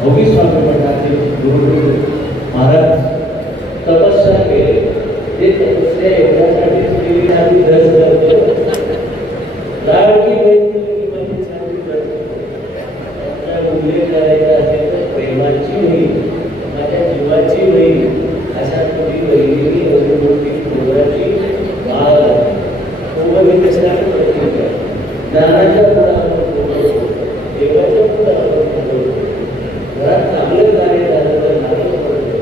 भोगी स्वामी मठाचे गुरु महाराज तपस्या केले. ते तपस्या एवढ्यासाठीच केली आम्ही रस करतो. लाडकी उल्लेख करायचा असेल तर प्रेमाची होईल, माझ्या जीवाची होईल अशा कधी बहिणीची एवढी मोठी पोराची माळ ज्ञानाच्या पुढावर देवाच्या पुढावर घरात चांगलं कार्य झालं तर नातं पडतं.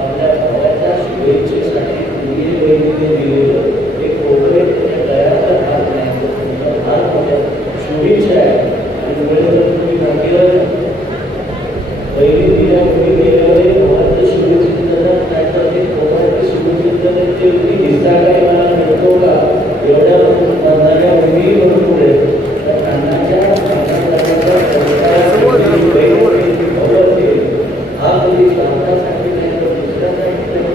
आपल्या भावाच्या शुभेच्छेसाठी तुम्ही बहिणीने दिलेलं एक कोपरे त्याच्या तयार भाग नाही. तुमचा फार मोठ्या शुभेच्छा आहे. आणि तुम्ही बाकीवर बहिणी या मुली गेल्यावर भावाचं शुभचिंतन त्याचं ते कोपऱ्याचं शुभचिंतन ते दिसता काय मला मिळतो का एवढ्या बघणाऱ्या मुली भरपूर आहेत. त्या कानाच्या हा कधी स्वार्थासाठी नाही तर दुसऱ्यासाठी नाही.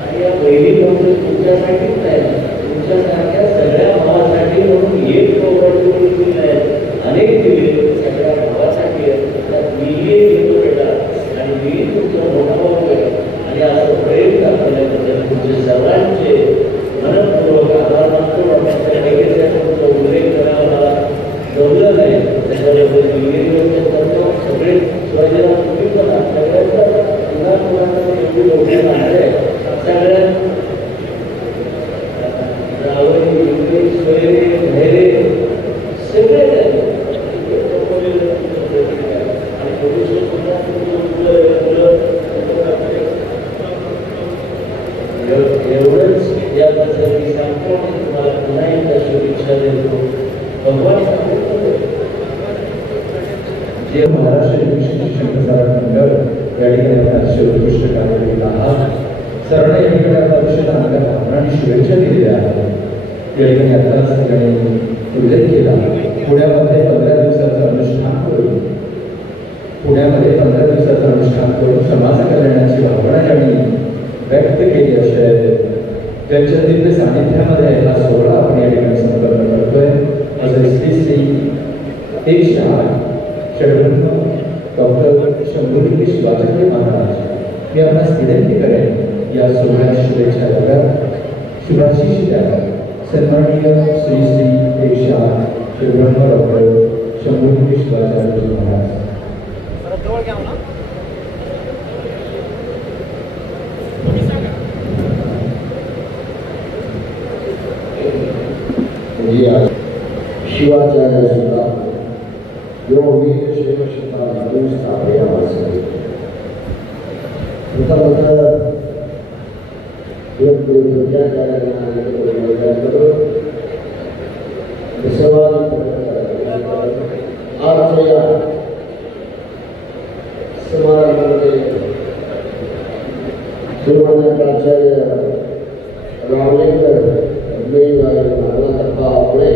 आणि या बहिणी फक्त तुमच्यासाठीच नाही, तुमच्यासारख्या सगळ्या भावासाठी म्हणून एक कोपऱ्याची दिली आहे, अनेक दिले सगळ्या भावासाठी आहेत. त्यात मीही येतो बेटा आणि मी तुमचा मोठा भाऊ आहे. आणि असं प्रेम दाखवल्याबद्दल तुमचे सर्वांचे मनपूर्वक आभार मानतो. त्यांच्या लेखेचा उल्लेख करावा मला जमलं नाही त्याच्याबद्दल मी करतो. सगळे शिवाजीराव तुम्ही पण सगळ्यांचा पुन्हा मुलांना एवढी मोठी आहे सगळ्यात रावरी इंग्लिश सोयरे धैर्य सगळे एवढंच याबद्दल मी सांगतो आणि तुम्हाला पुन्हा एकदा शुभेच्छा देतो. भगवान जे महाराष्ट्र एज्युकेशन शिक्षण प्रसारक मंडळ या ठिकाणी आपण अतिशय उत्कृष्ट कार्य केलं आहात. सर्वांना या ठिकाणी आपल्या आयुष्यात आम्हाला भावनांनी शुभेच्छा दिलेल्या आहेत. या ठिकाणी आताच ठिकाणी उल्लेख केला पुण्यामध्ये 15 दिवसाचं अनुष्ठान करून समाज कल्याणाची भावना ज्यांनी व्यक्त केली असे त्यांच्या दिव्य सानिध्यामध्ये हा सोहळा आपण या ठिकाणी संपन्न करतोय. माझं श्री 108 षडब्रह्म डॉक्टर शंभूलिंग शिवाचार्य महाराज मी आपणास विनंती करेन या सोहळ्यात शुभेच्छा द्याव्या, शुभाशीष द्याव्या. सन्माननीय श्री 108 षडब्रह्म डॉक्टर शंभूलिंग शिवाचार्य महाराज. शिवाचार्य सुद्धा यो वीर शिवशता स्थापयामासते. प्रथमतः आजच्या समारंभामध्ये श्रीमानाचार्य रावलेकर आपले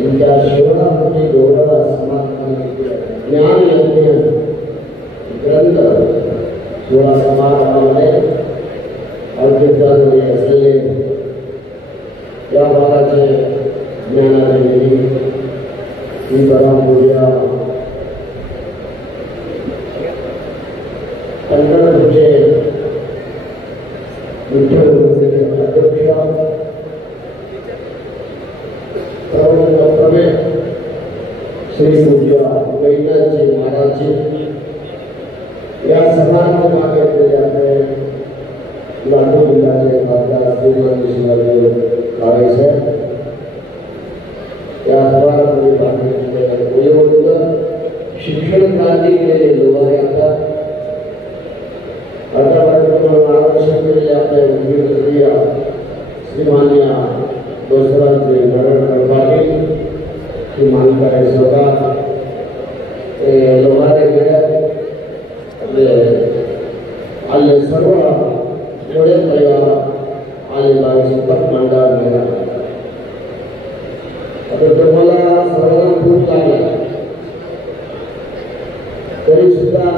यांच्या शिवनामध्ये गौरव ज्ञान यज्ञ ग्रंथ सोळा समारंभामध्ये आयोजित झालेले असलेले या भागाचे ज्ञानादेवी श्री परमपूज्य आमचे विठ्ठल अध्यक्ष प्रमुख श्री पूज्य वैद्यनाथजी महाराजजी या समारंभ मागे जाते लातूर जिल्ह्याचे खासदार श्रीमान विश्वनाथ काळे साहेब या समारंभामध्ये भाग घेतले. शिक्षण क्रांती केलेले लोहारे आता मार्गदर्शन केलेले आपल्या मुख्यमंत्री श्रीमान्य दोस्तरांचे नरेंद्र पाटील श्रीमान स्वतः लोहारे आले सर्व जोडे परिवार आले संपर्क मंडळ मिळाला. आता तुम्हाला सर्वांना खूप लागला तरी सुद्धा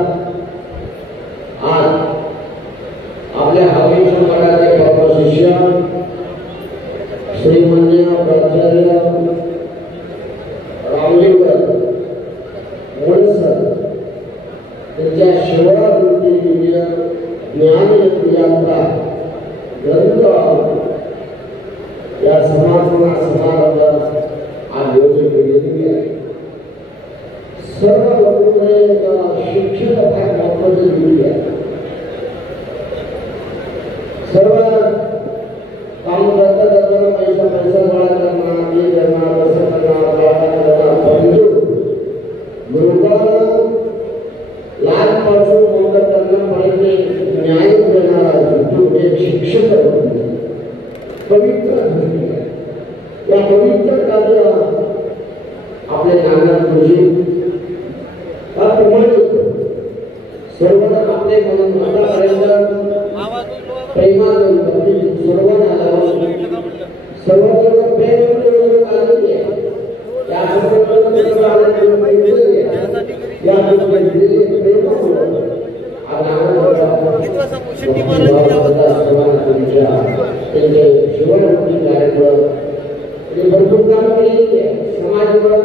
आज आपल्या हवी समाजाचे बाबा शिष्य श्रीमान्य प्राचार्य रामलिंगर मोळसर त्यांच्या शिवरावृत्ती ज्ञान यात्रा ग्रंथ या समारंभात आयोजन केलेली आहे. सर्व शिक्षण फार महत्वाची दिली आहे. सर्व काम करता करताना पैसा गोळा करणार हे करणार कसं करणार परंतु गुरुकुळाला लहानपासून मोठं करण्यापर्यंत न्याय देणारा जो एक शिक्षक पवित्र या पवित्र कार्य आपले नागरिक गुरुजी सर्वांना आपले म्हणून आतापर्यंत प्रेमानं सर्वांना सर्वांना प्रेम शिवरावृत्ती कार्यक्रम भरपूर काम केलेली आहे. समाजावर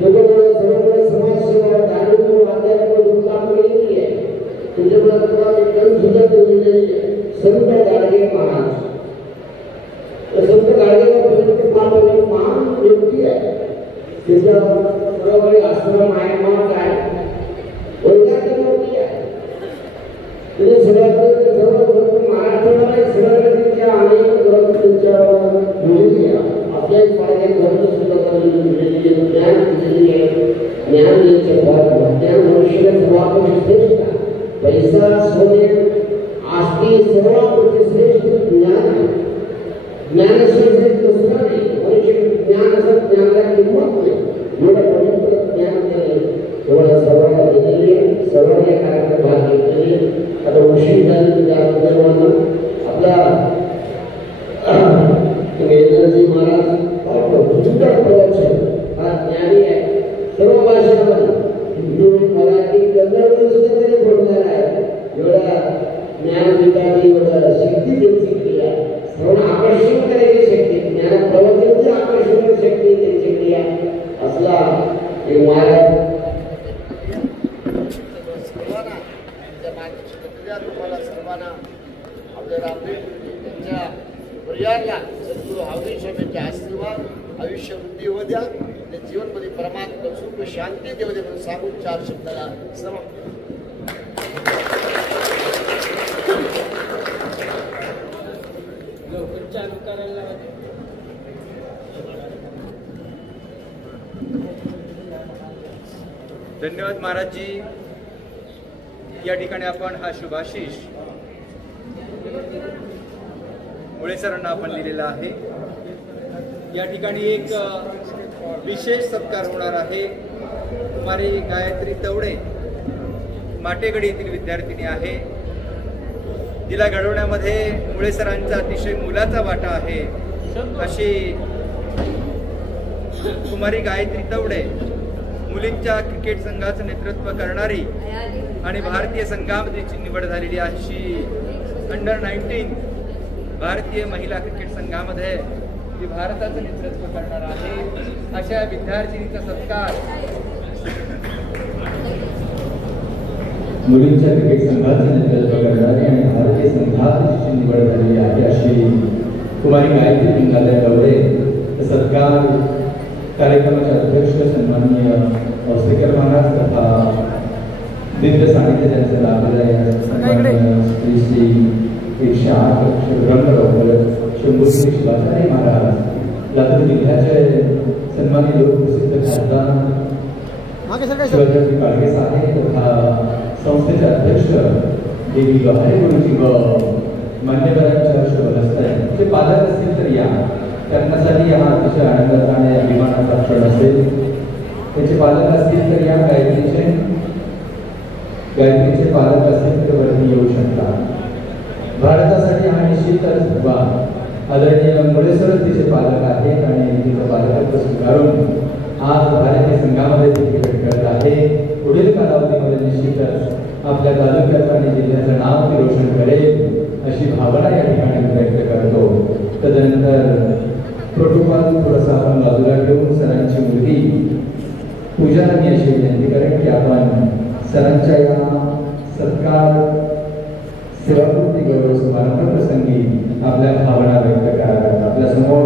लोकांमुळे सर्वांमुळे समाजसेवा धार्मिक आध्यात्मिक काम केलेली आहे. त्याच्यामुळे सुद्धा केलेली संत गाडगे महाराज संत गाडगे महान व्यक्ती आहे. त्याचा सर्वकडे आश्रम आहे मठ आहे वैद्याची मूर्ती आहे. म्हणजे सर्व महाराष्ट्रामध्ये सगळ्या अनेक ग्रंथ त्यांच्या आपल्या पाहिजे ग्रंथ सुद्धा ज्ञान दिलेली आहे. ज्ञान ज्ञान मनुष्याला सर्वात श्रेष्ठ पैसा सोने आस्ती सर्वात श्रेष्ठ ज्ञान आहे. ज्ञानाशिवाय दुसरा नाही. मनुष्य ज्ञान असं ज्ञानाला किंमत नाही. एवढं पवित्र ज्ञान केले एवढं सर्वांना दिलेली आहे. सर्वांनी या कार्यक्रमात भाग घेतलेली. आता उशीर झाली आपला वेदांतजी महाराज सुंदर प्रवचन हा ज्ञानी आहे. सर्व भाषेमध्ये हिंदू मराठी कन्नड सुद्धा त्याने बोलणार आहे. एवढा ज्ञान विकाची एवढा शक्ती त्यांची केली आहे. सर्वांना आकर्षण करायची शक्ती ज्ञान प्रवचनाची आकर्षण शक्ती त्यांची केली आहे. असला हे महाराज तुम्हाला सर्वांना आपल्या रामदेव यांच्या परिवाराला सद्गुरू आवडी स्वामींचे आशीर्वाद आयुष्य वृद्धी होऊ द्या. त्या जीवनमध्ये परमात्मा सुख शांती देऊ दे म्हणून सांगून 4 शब्दाला समाप्त. चालू करायला धन्यवाद महाराजजी. या ठिकाणी आपण हा शुभाशीष मुळे सरांना आपण दिलेला आहे. या ठिकाणी एक विशेष सत्कार होणार आहे. कुमारी गायत्री तवडे माटेगडी येथील विद्यार्थिनी आहे. जिला घडवण्यामध्ये मुळे सरांचा अतिशय मोलाचा वाटा आहे. अशी कुमारी गायत्री तवडे मुलींच्या क्रिकेट संघाचं नेतृत्व करणारी आणि भारतीय संघामध्ये तिची निवड झालेली आहे. अशी अंडर-19 भारतीय महिला क्रिकेट संघामध्ये ती भारताचं नेतृत्व करणार आहे. अशा विद्यार्थिनीचा सत्कार मुलींच्या क्रिकेट संघाचं नेतृत्व करणारी आणि भारतीय संघात जिची निवड झालेली आहे अशी कुमारी गायत्री पिंगालय गवळे सत्कार कार्यक्रमाचे अध्यक्ष सन्माननीय औसेकर महाराज तथा दिव्य सानिध्य त्यांचं लाभलेलं श्री श्री 108 ब्रह्मरोग शंभूश्री शिवाचार्य महाराज लातूर जिल्ह्याचे सन्मानित लोकप्रसिद्ध खासदार शिवाजी काळगे साहेब तथा संस्थेचे अध्यक्ष देवी लोहारे गुरुजी व मान्यवरांच्या शुभहस्ते जे पालक असतील तर या त्यांच्यासाठी हा अतिशय आनंदाचा आणि अभिमानाचा क्षण असेल. त्याचे पालक असतील तर या गायत्रीचे पालक असतील तर वरती येऊ शकतात. भारतासाठी हा निश्चितच भगवान आदरणीय मुळेसर तिचे पालक आहेत आणि तिचं पालकत्व स्वीकारून आज भारतीय संघामध्ये क्रिकेट खेळत आहे. पुढील कालावधीमध्ये निश्चितच आपल्या तालुक्याचं आणि जिल्ह्याचं नाव ती रोशन करेल अशी भावना या ठिकाणी व्यक्त करतो. तदनंतर प्रोटोकॉल थोडासा आपण बाजूला ठेवून सरांची मुलगी पूजाला मी अशी विनंती करेन की आपण सरांच्या या सत्कार सेवापूर्ती गौरव समारंभ प्रसंगी आपल्या भावना व्यक्त कराव्यात. आपल्या समोर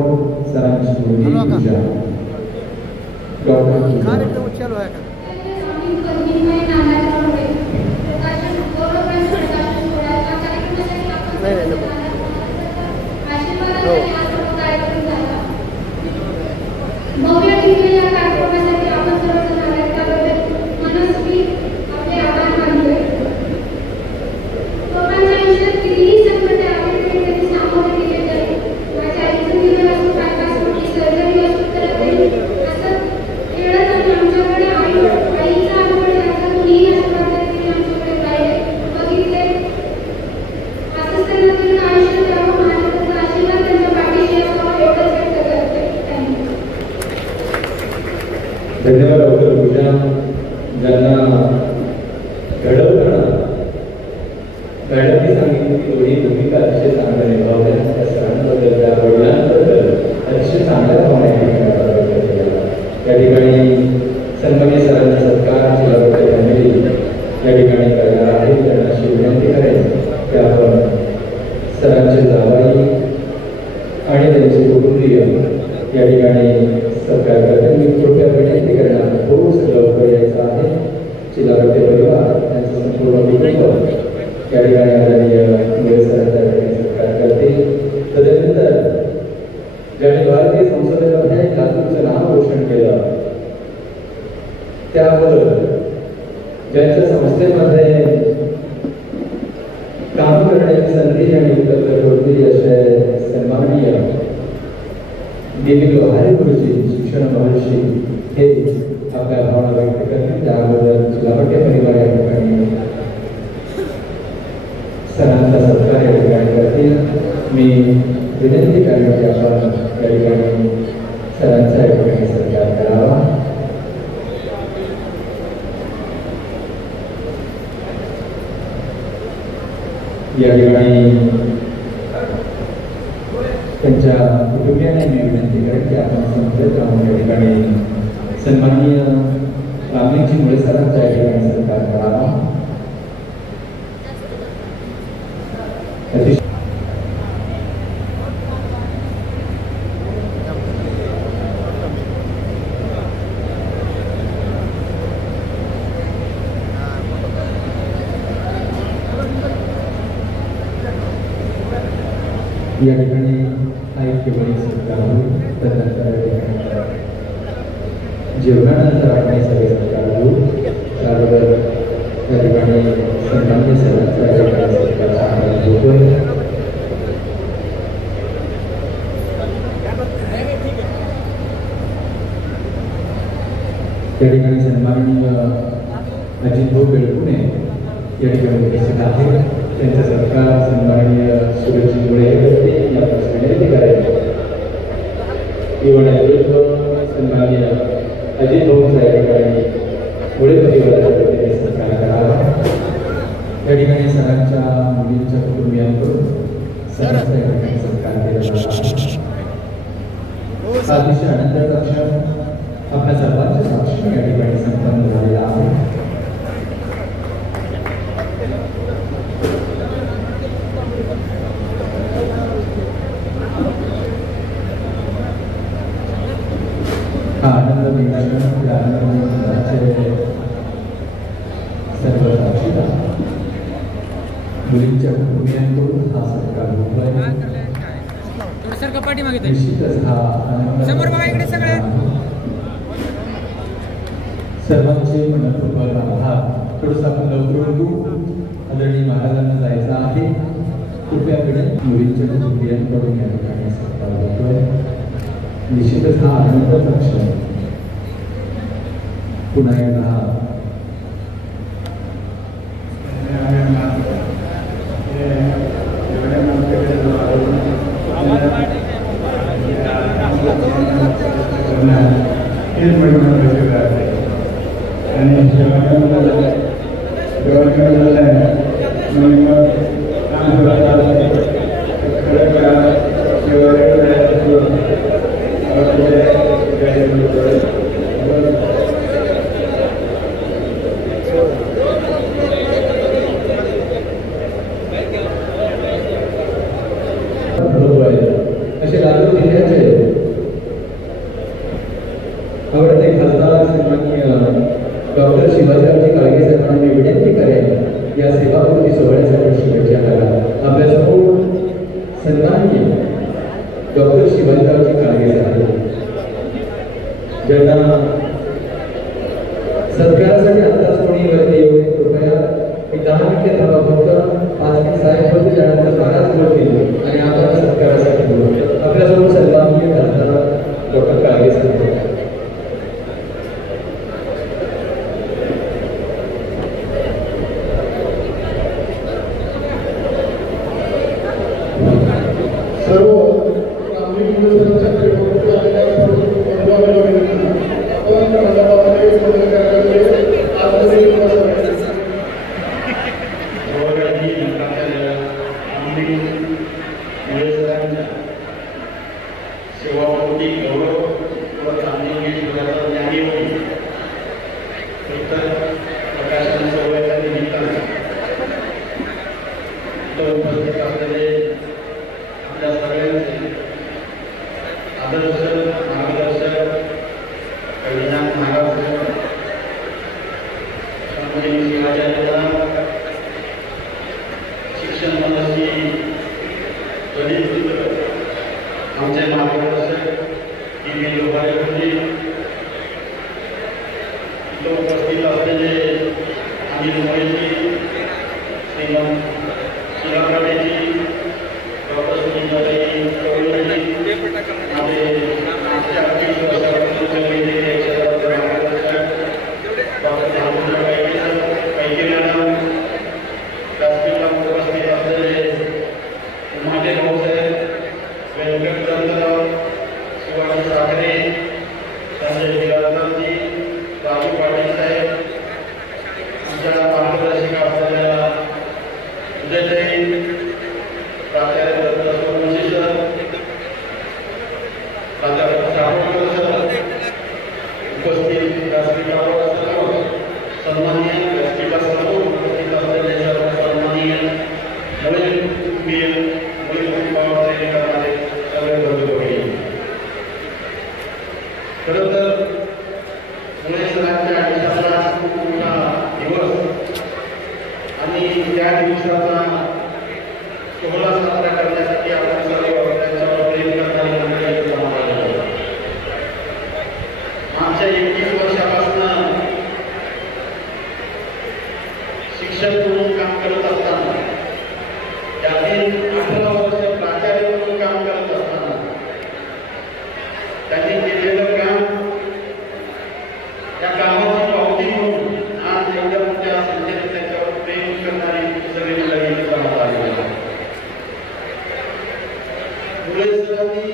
सरांची मुलगी पूजा धन्यवाद डॉक्टर पूजा ज्यांना घडवताना मॅडमनी सांगितली की थोडी भूमिका अतिशय चांगल्या निभावल्या त्या सरांबद्दल त्या वडिलांबद्दल अतिशय चांगल्या भावना या ठिकाणी सन्मान्य सरांचा सत्कार चिलावरच्या फॅमिली या ठिकाणी करणार आहे. त्यांना अशी विनंती करेन की आपण सरांचे जावाई आणि त्यांचे कुटुंबीय या ठिकाणी सत्कार करते. मी कृपया विनंती करणार खूप लवकर यायचं आहे. चिलावरचे परिवार त्यांचं संपूर्ण कुटुंब या ठिकाणी आदरणीय मुळेसरांच्या ठिकाणी सत्कार करते. तदनंतर ज्याने भारतीय संसदेमध्ये लातूरचं नाव रोशन केलं त्याबद्दल ज्यांच्या संस्थेमध्ये काम करण्याची संधी आणि उत्तर होती असे सन्माननीय देवी लोहारे गुरुजी शिक्षण महर्षी हे आपल्या भावना व्यक्त करतील. त्याबद्दल चिलावटे परिवार या ठिकाणी सरांचा सत्कार या ठिकाणी करतील. मी विनंती करणार की आपण या ठिकाणी सरांचा या ठिकाणी सत्कार करावा. या ठिकाणी त्यांच्या कुटुंबियांना मी विनंती करेन की आपण समजत राहून या ठिकाणी सन्माननीय रामलिंगजी मुळे सरांचा या ठिकाणी सत्कार करावा. या ठिकाणी ऐक्यबळी सत्कार होईल. त्यानंतर जेवणानंतर आपण सगळे सत्कार होऊ. त्याबरोबर या ठिकाणी सन्मान्य सरांचा या ठिकाणी सत्कार होतोय. त्या ठिकाणी सन्माननीय अजित भाऊ बेळकुणे या ठिकाणी उपस्थित आहे. त्यांचा सत्कार सन्माननीय सुरेशजी मुळे या प्रसंगी करायचे. सन्माननीय अजित भाऊ या ठिकाणी मुळे परिवाराच्या वतीने सत्कार करावा. या ठिकाणी सरांच्या मुलींच्या कुटुंबियांकडून सरांचा या ठिकाणी सत्कार केला जातो. अतिशय आनंदाचा क्षण आपल्या सर्वांच्या साक्षीने या ठिकाणी संपन्न झालेला आहे. कुटुंबियांकडून हा सत्कार होतोय. निश्चितच हा सर्वांचे मनपूर्वक आभार. थोडंसं आपण लवकर उठू. आदरणीय महाराजांना जायचं आहे. कृपया विनंती मुलींच्या कुटुंबियांकडून या ठिकाणी सत्कार होतोय. निश्चितच हा आनंदाचा क्षण. पुन्हा एकदा असे लातूर जिल्ह्याचे आवडते खासदार सन्माननीय डॉक्टर शिवाजीरावजी काळगे साहेबांनी विनंती करेन या सेवापूर्ती सोहळ्यासाठी शुभेच्छा करा. आपल्यासमोर सन्माननीय डॉक्टर शिवाजीरावजी काळगे साहेब ज्यांना सत्कारासाठी आत्ताच कोणी वरती येऊ नये. कृपया एक 10 मिनिटे थांबा. फक्त 5 मिनिट साहेब होते त्यानंतर 12 बोलतील आणि आपण सत्कारासाठी बोलू. आपल्यासमोर सन्माननीय खासदार डॉक्टर काळगे साहेब. सेवापूर्ती गौरव व चांगली ज्ञानी होती. प्रकाशन सोहळ्याच्या निमित्ताने उपस्थित असलेले आपल्या सगळ्यांचे आदर्श मार्गदर्शक कल्याण मार्गदर्शक शिक्षण मनस्वी गणित आमचे मार्गदर्शक उपस्थित असलेले अनिल मोरेजी, श्रीमंत शिलामराडेजी, डॉक्टर सुनीताई कवळेजी, माझे मागच्या 30 वर्षापासून चळवळीचे मार्गदर्शक डॉक्टर धामोदर कैके मॅडम, व्यासपीठावर उपस्थित असलेले उमाटे भाऊसाहेब, व्यंकट चंद्रराव, शिवाजी साखरे, संजय बिरादकरजी, राजू पाटील साहेब, आमच्या मार्गदर्शिका असलेल्या उदयताई, प्राचार्य दत्त सोमवंशी सर, प्राध्यापक सावरकर सर, उपस्थित व्यासपीठावर सर्व सन्माननीय व्यासपीठासमोर उपस्थित असलेले सर्व सन्माननीय मुळे कुटुंबीय, मुळे कुटुंबावर प्रेम करणारे सगळे बंधू भगिनी. खरं तर मुळे सरांच्या आयुष्यातला खूप मोठा दिवस आणि त्या दिवसाचा सोहळा साजरा करण्यासाठी आपण सर्व त्यांच्यावर प्रेम करणारी मंडळी जमा झालेलो. मागच्या 21 वर्षापासून शिक्षक म्हणून काम करत असताना, त्यातील 18 वर्ष प्राचार्य म्हणून काम करत असताना त्यांनी केलेलं काम, त्या कामाची पावती म्हणून आज एवढ्या मोठ्या संख्येने त्याच्यावर प्रेम करणारी सगळी मंडळी जमा झालेली आहे. मुळे सरांनी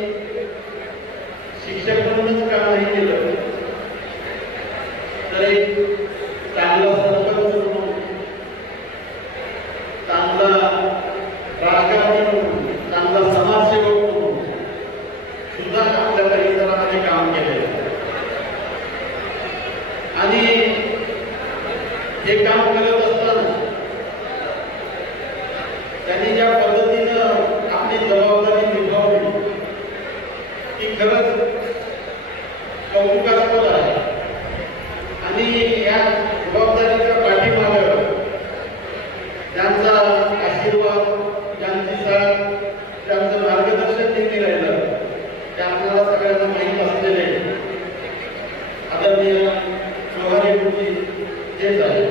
शिक्षक म्हणूनच काम नाही केलं, तर एक चांगला सरपंच म्हणून, चांगला राजकारणी म्हणून, चांगला समाजसेवक म्हणून सुद्धा आपल्या परिसरामध्ये काम केले. आणि हे काम करत असताना त्यांनी ज्या पद्धतीनं आपली जबाबदारी निभावली ती खरंच कौतुकास्पद आहे. आणि या जबाबदारीच्या पाठीमागे त्यांचा आशीर्वाद, इथेच आहे.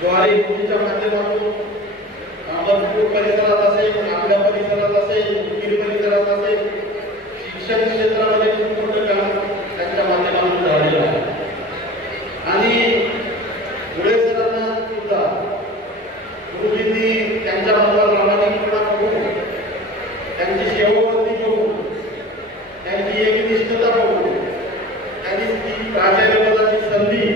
द्वारे मोदीच्या माध्यमातून अहमदपूर परिसरात असेल, आपल्या परिसरात असेल, उदगीर परिसरात असेल, शिक्षण क्षेत्रामध्ये खूप मोठं काम त्यांच्या माध्यमातून झालेलं आहे. आणि मुळे सरांना सुद्धा गुरुजींनी त्यांच्यामधला प्रामाणिकपणा बघून, त्यांची सेवावृत्ती बघून, त्यांची एकनिष्ठता बघून त्यांनी ती प्राचार्यपदाची संधी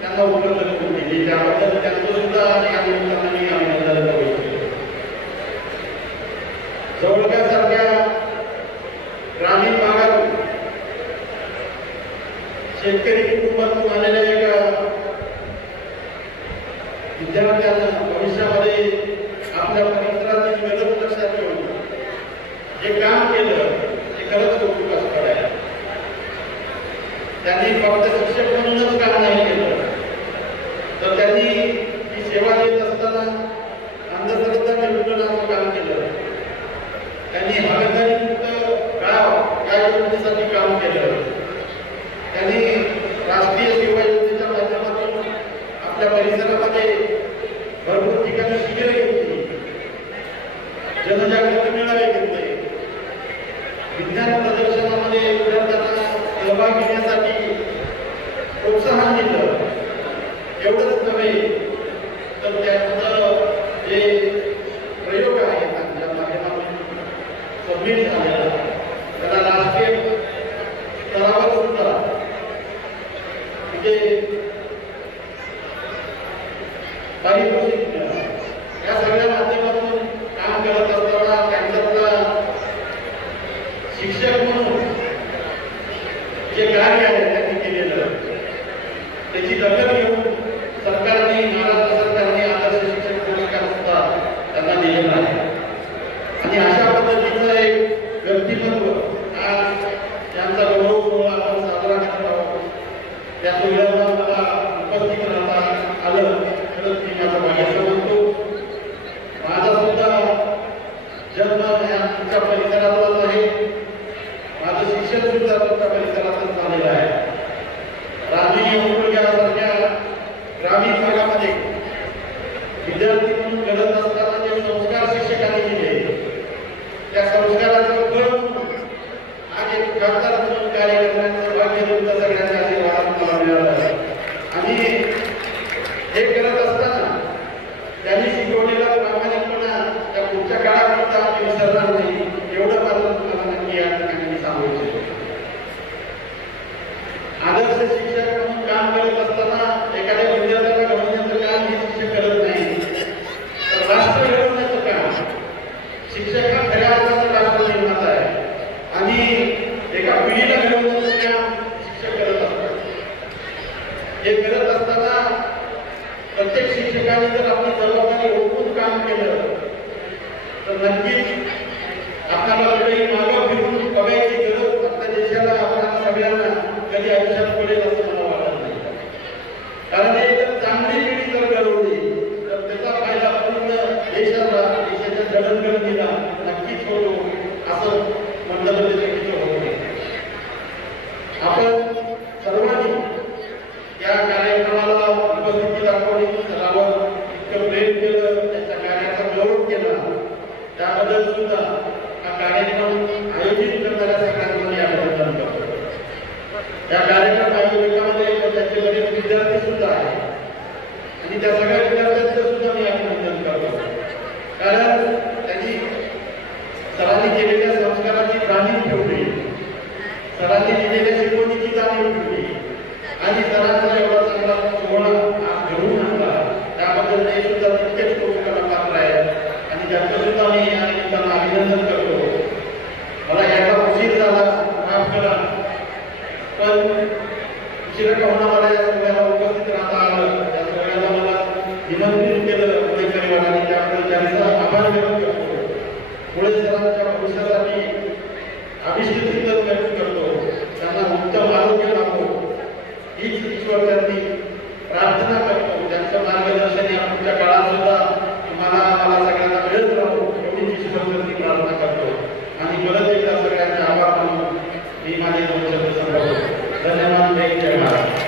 त्यांना उपलब्ध करून दिली. त्याबद्दल त्यांचं सुद्धा आणि अभिनंदन करू इच्छितो. जवळपाससारख्या ग्रामीण भागातून शेतकरी कुटुंबातून आलेल्या एका विद्यार्थ्यांना भविष्यामध्ये आपल्या परिसरातील मदत लक्षात ठेवून जे काम केलं ते खरंच कौतुकास्पद आहे. त्यांनी फक्त शिक्षक म्हणूनच काम नाही केलं, तर त्यांनी ही सेवा देत असताना अंधश्रद्धा निर्मूलनाचं काम केलं. त्यांनी हागणदारीमुक्त गाव या योजनेसाठी काम केलं. त्यांनी राष्ट्रीय सेवा योजनेच्या माध्यमातून आपल्या परिसरामध्ये भरपूर ठिकाणी शिबिरं घेतली, जनजागृती मेळावे घेतले, विज्ञान प्रदर्शनामध्ये विद्यार्थ्यांना सहभाग घेण्यासाठी प्रोत्साहन दिलं. एवढंच नव्हे तर त्यांचं जे प्रयोग आहेत त्यांच्या माध्यमातून सबमिट झालेला त्याला राष्ट्रीय स्तरावर सुद्धा म्हणजे पारितोषिक मिळालं. या सगळ्या माध्यमातून काम करत असताना त्यांच्यातला शिक्षक म्हणून जे कार्य आहे त्यांनी केलेलं त्याची दखल घेऊन सरकारने, महाराष्ट्र सरकारने आदर्श शिक्षक पुरस्कार सुद्धा त्यांना दिलेला आहे. आणि अशा पद्धतीचं एक व्यक्तिमत्व आज त्यांचा गौरव सोहळा आपण साजरा करत आहोत. त्या सोहळ्याला मला उपस्थित राहता आलं खरंच मी माझं भाग्य म्हणतो. माझा सुद्धा जन्म आमच्या परिसरातच आहे, माझं शिक्षण सुद्धा तुमच्या परिसरातच झालेलं आहे. राजकीय उपयोगासारख्या ग्रामीण भागामध्ये विद्यार्थी म्हणून करत असताना जे संस्कार शिक्षकांनी दिले त्या संस्काराचं फळ आज एक खासदार म्हणून कार्य करण्याचं भाग्य तुमच्या सगळ्यांच्या आशीर्वादात मला मिळालं आहे. आणि हे करत असताना त्यांनी शिकवलेला प्रामाणिकपणा त्या पुढच्या काळात सुद्धा आम्ही विसरणार नाही, एवढं मात्र तुम्हाला नक्की या ठिकाणी मी सांगू इच्छितो. आदर्श शिक्षक म्हणून काम करत असताना एखाद्या विद्यार्थ्याला घडवण्याचं काम हे शिक्षक करत नाही, तर राष्ट्र घडवण्याचं काम शिक्षक हा खऱ्या अर्थानं राष्ट्र निर्माता आहे. आणि एका पिढीला घडवण्याचं काम शिक्षक करत असतात. हे करत असताना प्रत्येक शिक्षकाने जर आपली जबाबदारी ओळखून काम केलं तर नक्कीच आपल्याला काही मागं फिरून बघायची गरज आपल्या देशाला, आपल्याला सगळ्यांना कधी आयुष्यात पडेल असं मला वाटत नाही. कारण हे जर चांगली पिढी जर घडवली तर त्याचा फायदा पूर्ण देशाला, देशाच्या जडणघडणीला नक्कीच होतो असं म्हटलं तर चुकीचं होत नाही. आपण सर्वांनी या कार्यक्रमाला उपस्थिती दाखवली, सरावर इतकं प्रेम केलं, त्याच्या कार्याचा गौरव केला, त्याबद्दल सुद्धा हा कार्यक्रम आयोजित करणाऱ्या सगळ्यांना मी अभिनंदन करतो. या कार्यक्रम आयोजकामध्ये त्याचे बरेच विद्यार्थी सुद्धा आहेत आणि त्या सगळ्या विद्यार्थ्यांचं सुद्धा मी अभिनंदन करतो. कारण त्यांनी सरांनी केलेल्या संस्काराची जाणीव ठेवली, सरांनी दिलेल्या शिकवणीची जाणीव ठेवली आणि सरांचा एवढा चांगला सोहळा आज घडवून आणला, त्याबद्दल ते सुद्धा तितकेच कौतुकाला पात्र आहेत आणि त्यांचं सुद्धा मी या निमित्तानं अभिनंदन करतो. मला याचा उशीर झाला, माफ करा, पण उशिरा का होणार मला या सोहळ्याला उपस्थित राहता आलं, त्या सोहळ्याला मला निमंत्रित केलं पुणे परिवाराने, त्याबद्दल त्यांचा आभार व्यक्त करतो. पुढे सरांच्या भविष्यासाठी अभिष्ट व्यक्त करतो. त्यांना उत्तम आरोग्य लाभो हीच ईश्वर त्यांनी प्रार्थना करतो. त्यांचं मार्गदर्शन या पुढच्या काळात सुद्धा मला सगळ्यांना मिळत राहतो एवढीच ईश्वरवरती प्रार्थना करतो. आणि परत एकदा सगळ्यांचे आभार मानून मी माझे दोन शब्द संपवतो. धन्यवाद. जय महाराज.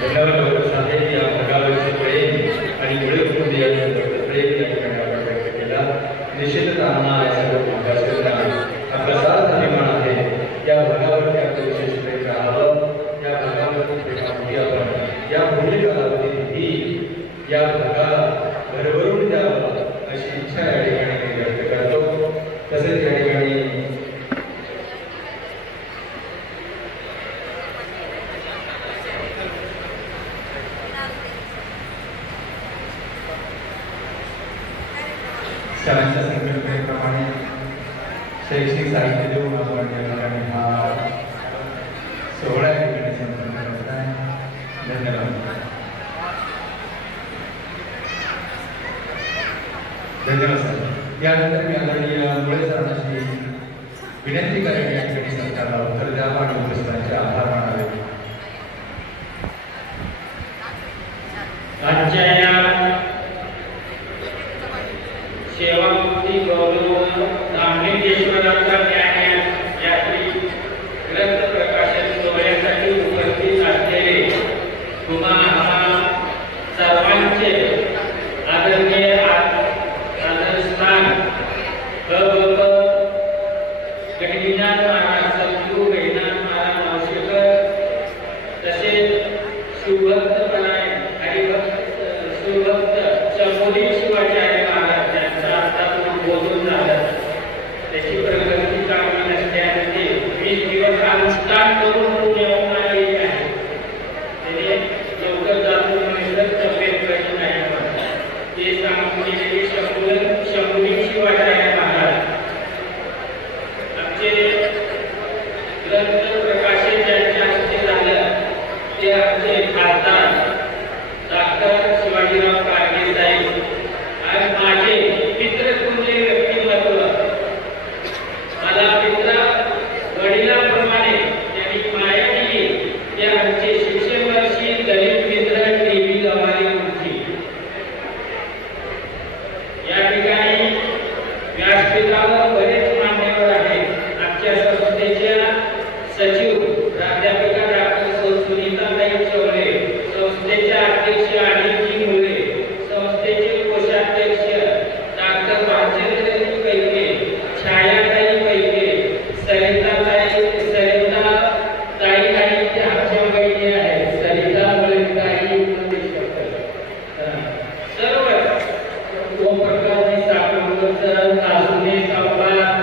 धन्यवाद साहेब. या भागावरचे प्रेम आणि मुळे कुटुंबियांचं प्रेम या ठिकाणी आपण व्यक्त केला. निश्चितच आम्हाला या सर्व भागाचा आपला साथ अभिमान आहे. या भागावरती आपलं विशेष प्रेम राहावं. या भागावरती प्रेमापोटी आपण या पुढील कालावधीतही या भागाला भरभरून द्यावं अशी इच्छा या ठिकाणी मी व्यक्त करतो. तसेच या ठिकाणी सरांच्या संकल्पनेप्रमाणे शैक्षणिक साहित्य देऊन आपण या ठिकाणी हा सोहळा या ठिकाणी संपन्न करत आहे. धन्यवाद. धन्यवाद सर. यानंतर मी आदरणीय मुळे सरांची विनंती करेन या ठिकाणी सरकारला उत्तर द्यावं आणि उपस्थितांचे आभार मानावे. आजच्या या सेवामुक्ती गौरव धामलिंगेश्वराचा ज्ञानयात्री ग्रंथ प्रकाशन सोहळ्यासाठी उपस्थित असलेले तुम्हा सर्वांचे आदरणीय आदरस्थान गहिनीनाथ महाराज सद्गुरू गहिनीनाथ महाराज नवशेकर तसेच शिवभक्त परायण हरिभक्त शिवभक्त शंभोजी शिवाचार्य महाराज यांचा आता बोलून झालं. त्याची प्रगती चांगली नसल्याने 20 दिवस अनुष्ठान करून येऊन आलेली आहे. त्याने लवकर जाऊन तब्येत कशी नाही ते सांगून गेलेले शंभोजी शिवाचार्य महाराज आमचे ग्रंथ प्रकाशन ज्यांच्या हस्ते झालं ते आमचे खासदार डॉक्टर शिवाजीराव कारगे साहेब आणि माझे मित्रतुल्य व्यक्तिमत्व मला मित्र वडिलांप्रमाणे त्यांनी माया दिली ते आमचे शिक्षणवर्षी दलित मित्र देवी गवारी मुंशी. या ठिकाणी व्यासपीठावर बरेच मान्यवर आहेत. आमच्या संस्थेच्या सचिव प्राध्यापिका डॉक्टर सुनीताताई चौरे, संस्थेच्या अध्यक्ष अनिलजी मुळे, संस्थेचे कोषाध्यक्ष डॉक्टर भालचंद्रजी पैके, छायाताई पैके, सरिताताई आणि त्या आमच्या बहिणी आहेत सरिता मुळेताई सर्व ओमप्रकाशजी साखरकर तासुने संवाद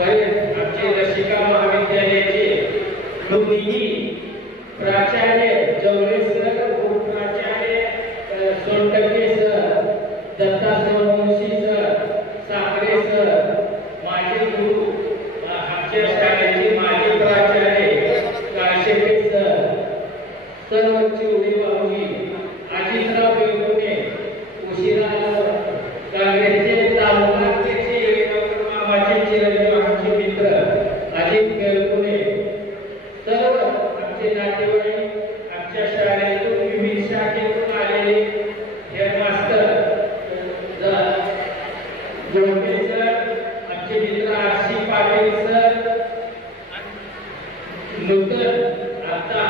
आमचे रसिका महाविद्यालयाचे दोन्ही प्राचार्य जवळे सर, उपप्राचार्य Sontakke sir, Datta Sonawanshi sir, Sakhare sir, माझे गुरु आमच्या शाळेचे माजी प्राचार्य काशेटे सर, सर्व चिवडे भाऊजी, अजितराव बेगुने, उशिरा काँग्रेसचे तालुकाध्यक्ष मामाचे चिरंजीव आमचे मित्र अजित बेगुने, सर्व आमचे नातेवाईक, आमच्या शाळेतून विविध शाखेतून आलेले हेडमास्टर जोडे सर, आमचे मित्र आरसी पाटील सर, नूतन आता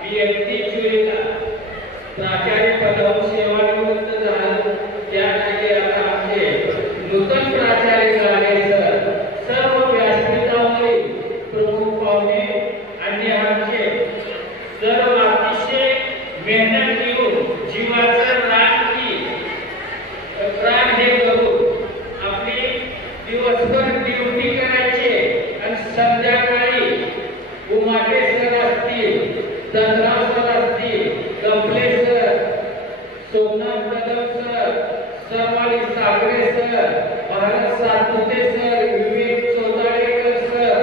PhD चुलीला प्राचार्य पदावर सेवानिवृत्त झालं त्या जागी आता आमचे नूतन प्राचार्य गाणे सर, सर्व व्यासपीठावरील प्रमुख पाहुणे आणि आमचे सर्व अतिशय मेहनत घेऊन जीवाचं प्राण हे करून आपली दिवसभर ड्युटी करायचे आणि संध्याकाळी उमाटे सर असतील, चंद्राव सर असतील, कमले सर, सोमनाथ कदम सर, सरवाली Sagare sir, Bharat Satpute sir, Vivek Chaudalekar sir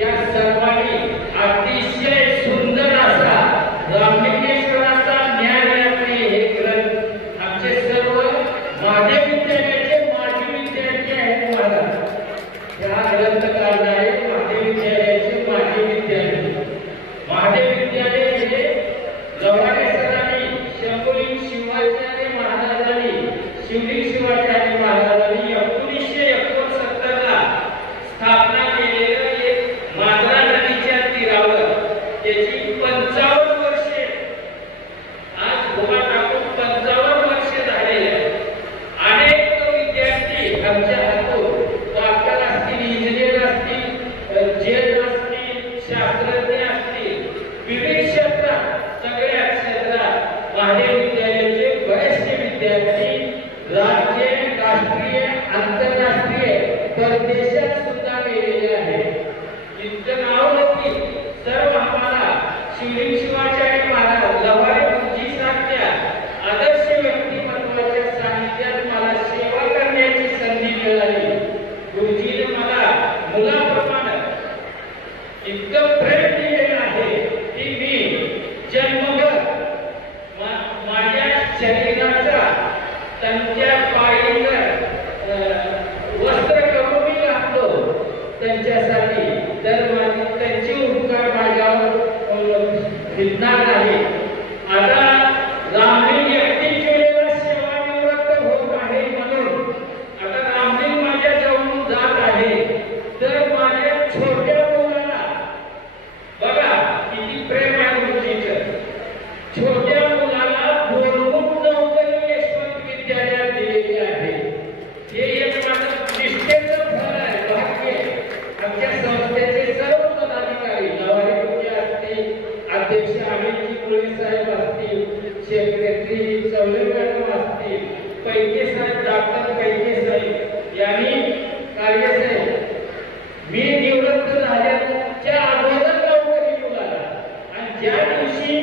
या सर्वांनी अतिशय सुंदर असा रामलिंगेश्वराचा ज्ञानयात्री हे ग्रंथ आमचे सर्व महादेव विद्यालयाचे माजी विद्यार्थी आहेत. महाराज या ग्रंथ काढणारे महादेव विद्यालयाचे माजी विद्यार्थी. महादेव विद्यालय हे गवाडे सरांनी शंभोजी शिवाचार्य महाराजांनी शिवलिंग शिवाचार्य महाराजांनी 1969 ला सुनील शिवाचार्य महाराज लवारे गुरुजींसारख्या आदर्श व्यक्तिमत्वाच्या सानिध्यात मला सेवा करण्याची संधी मिळाली. गुरुजीने मला मुलाप्रमाणे इतकं प्रेम दिलेलं आहे की मी जन्मभर माझ्या शरीराचा त्यांच्या पायीवर वस्त्र करून घातलो त्यांच्यासाठी. तर त्यांचे उपकार माझ्यावर फिरणार नाही. आता रामलिंग एकटीच वेळेला सेवानिवृत्त होत आहे म्हणून आता रामलिंग माझ्या जवळून जात आहे. तर माझ्या छोट्या मुलाला बघा किती प्रेम आहे गुरुजीचं. छोट्या मुलाला बोलवून नोकरी यशवंत विद्यालयात दिलेली आहे. हे एक माझं निष्ठेचं फळ आहे, भाग्य. आमच्या संस्थेचे सर्व पदाधिकारी लवारे गुरुजी असतील, अध्यक्ष अमितजी कुळे साहेब असतील, सेक्रेटरी चौले मॅडम असतील, पैके साहेब, डॉक्टर पैके साहेब यांनी कार्यसाहेब मी निवृत्त झाल्याच्या अगोदर नोकरी मुलाला. आणि ज्या दिवशी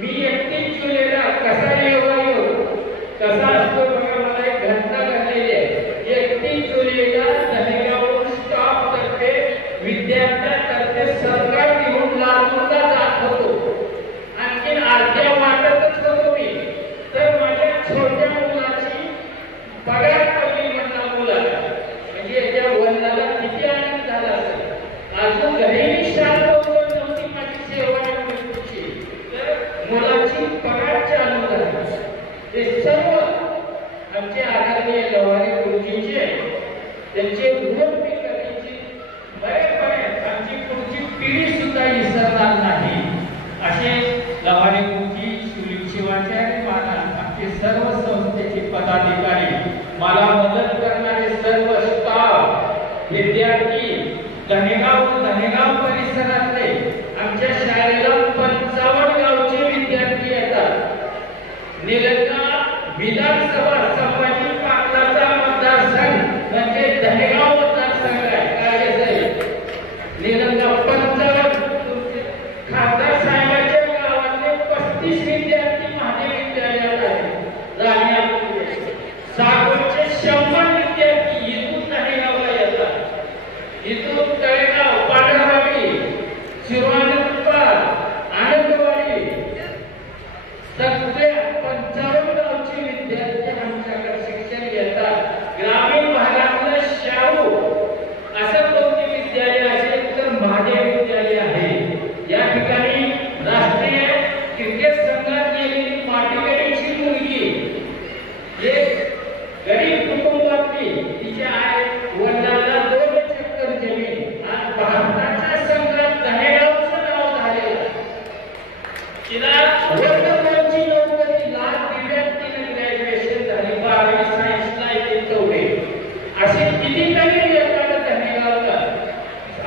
मी 31 जुलैला कसा योग कसा असतो बघा, मला एक घटना घडलेली आहे. 31 जुलैला धनेगावहून स्टाफ तर्फे विद्यार्थ्यांतर्फे सरकार घेऊन लातूरला जात होतो. आणखी अर्ध्या वाटतच होतो मी. तर माझ्या छोट्या मुलाची पगार पडली म्हणा मुलाला. म्हणजे त्या वडिलाला किती आनंद झाला असेल. अजून घरीही शांत होत नव्हती माझी सेवा निवृत्तीची, तर मुलाची पगार चालू झाली. ते सर्व आमचे आदरणीय लवारे गुरुजींचे त्यांचे ऋण मी कधीची बरेच आमची पुढची पिढी सुद्धा विसरणार नाही. असे लवारे गुरुजी, सुनील शिवाचार्य महाराज, आमचे सर्व संस्थेचे पदाधिकारी, मला मदत करणारे सर्व स्टाफ, विद्यार्थी, धनेगाव परिसरातले आमच्या शाळेला 55 गावचे विद्यार्थी येतात. निलंगा विधानसभा संभाजी पाटलाचा मतदारसंघ म्हणजे धनेगाव मतदारसंघ आहे. काय साहेब निलंगा 55 खासदार साहेबांच्या गावातले 35 विद्यार्थी महादेव विद्यालयात आहेत. राहण्यापूर्वी सागरचे 100 विद्यार्थी इथून धनेगावला येतात. इथून तळेगाव, पाडरवाडी, शिरवानपाल, आनंदवाडी सगळ्या 55 गावचे विद्यार्थी आमच्याकडे शिक्षण घेतात. ग्रामीण भागातलं शाहू असं कोणते विद्यालय असेल तर महादेव विद्यालय आहे. या ठिकाणी राष्ट्रीय क्रिकेट संघात गेलेली माटेकरीची मुलगी, एक गरीब कुटुंबातली, तिच्या आई वडिलांना 2 एकर जमीन आणि भारताच्या संघात धनेगावचं नाव झालेलं. तिला वर्गपोरची नोकरी, लाख विद्यार्थी ग्रॅज्युएशन झाली, 12वी सायन्सला येते तेवढे. असे कितीतरी लेखाला धनेगावला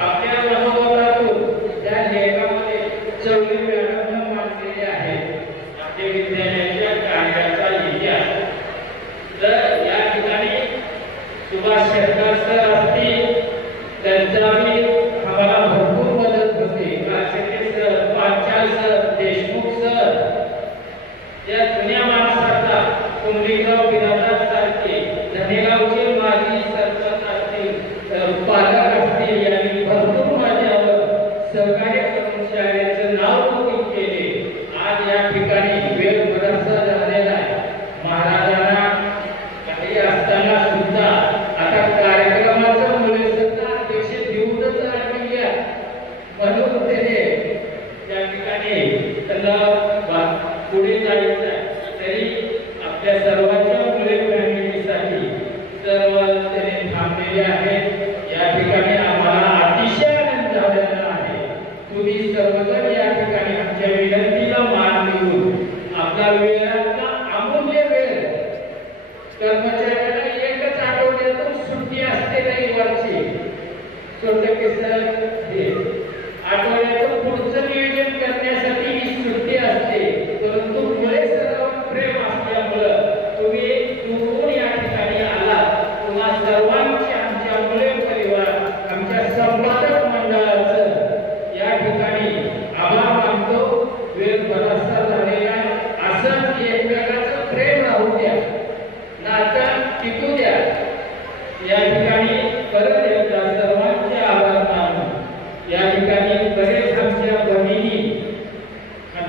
आपल्या मनोबलातून त्या लेखामध्ये चौले मॅडम मांडलेले आहेत आपल्या विद्यालयाच्या कार्याचा इतिहास. तर या ठिकाणी सुभाष शेरकर सर असतील, त्यांचा मी आम्हाला भरपूर मदत होते. Kashete sir, Panchal sir, Deshmukh sir, त्या जुन्या माणसाचा कुंडलिकराव बिरादार सारखे धनेगावचे माजी सरपंच असतील, पालक असतील, यांनी भरपूर माझ्यावर सहकार्य करून शाळेचं नाव नोंदणी केले. आज या ठिकाणी वेळ बराचसा झालेला आहे. महाराजांना काही असताना सुद्धा आता कार्यक्रमाचं मुळे सुद्धा अध्यक्ष देऊनच आलेली आहे. म्हणून त्याने त्या ठिकाणी त्यांना पुढे जायचं आहे. तरी आपल्या सर्वांच्या मुळे फॅमिलीसाठी सर्व त्याने थांबलेले आहेत. या ठिकाणी आम्हाला अतिशय आनंद झालेला आहे. तुम्ही सर्वजण या ठिकाणी आमच्या विनंतीला मान देऊन आपला वेळातला अमूल्य वेळ, कर्मचाऱ्याला एकच आठवड्यातून सुट्टी असते रविवारची, छोटे सर हे आठवड्यातून पुढचं नियोजन करण्यासाठी ही सुट्टी असते. परंतु मुळे सर्व प्रेम असल्यामुळं तुम्ही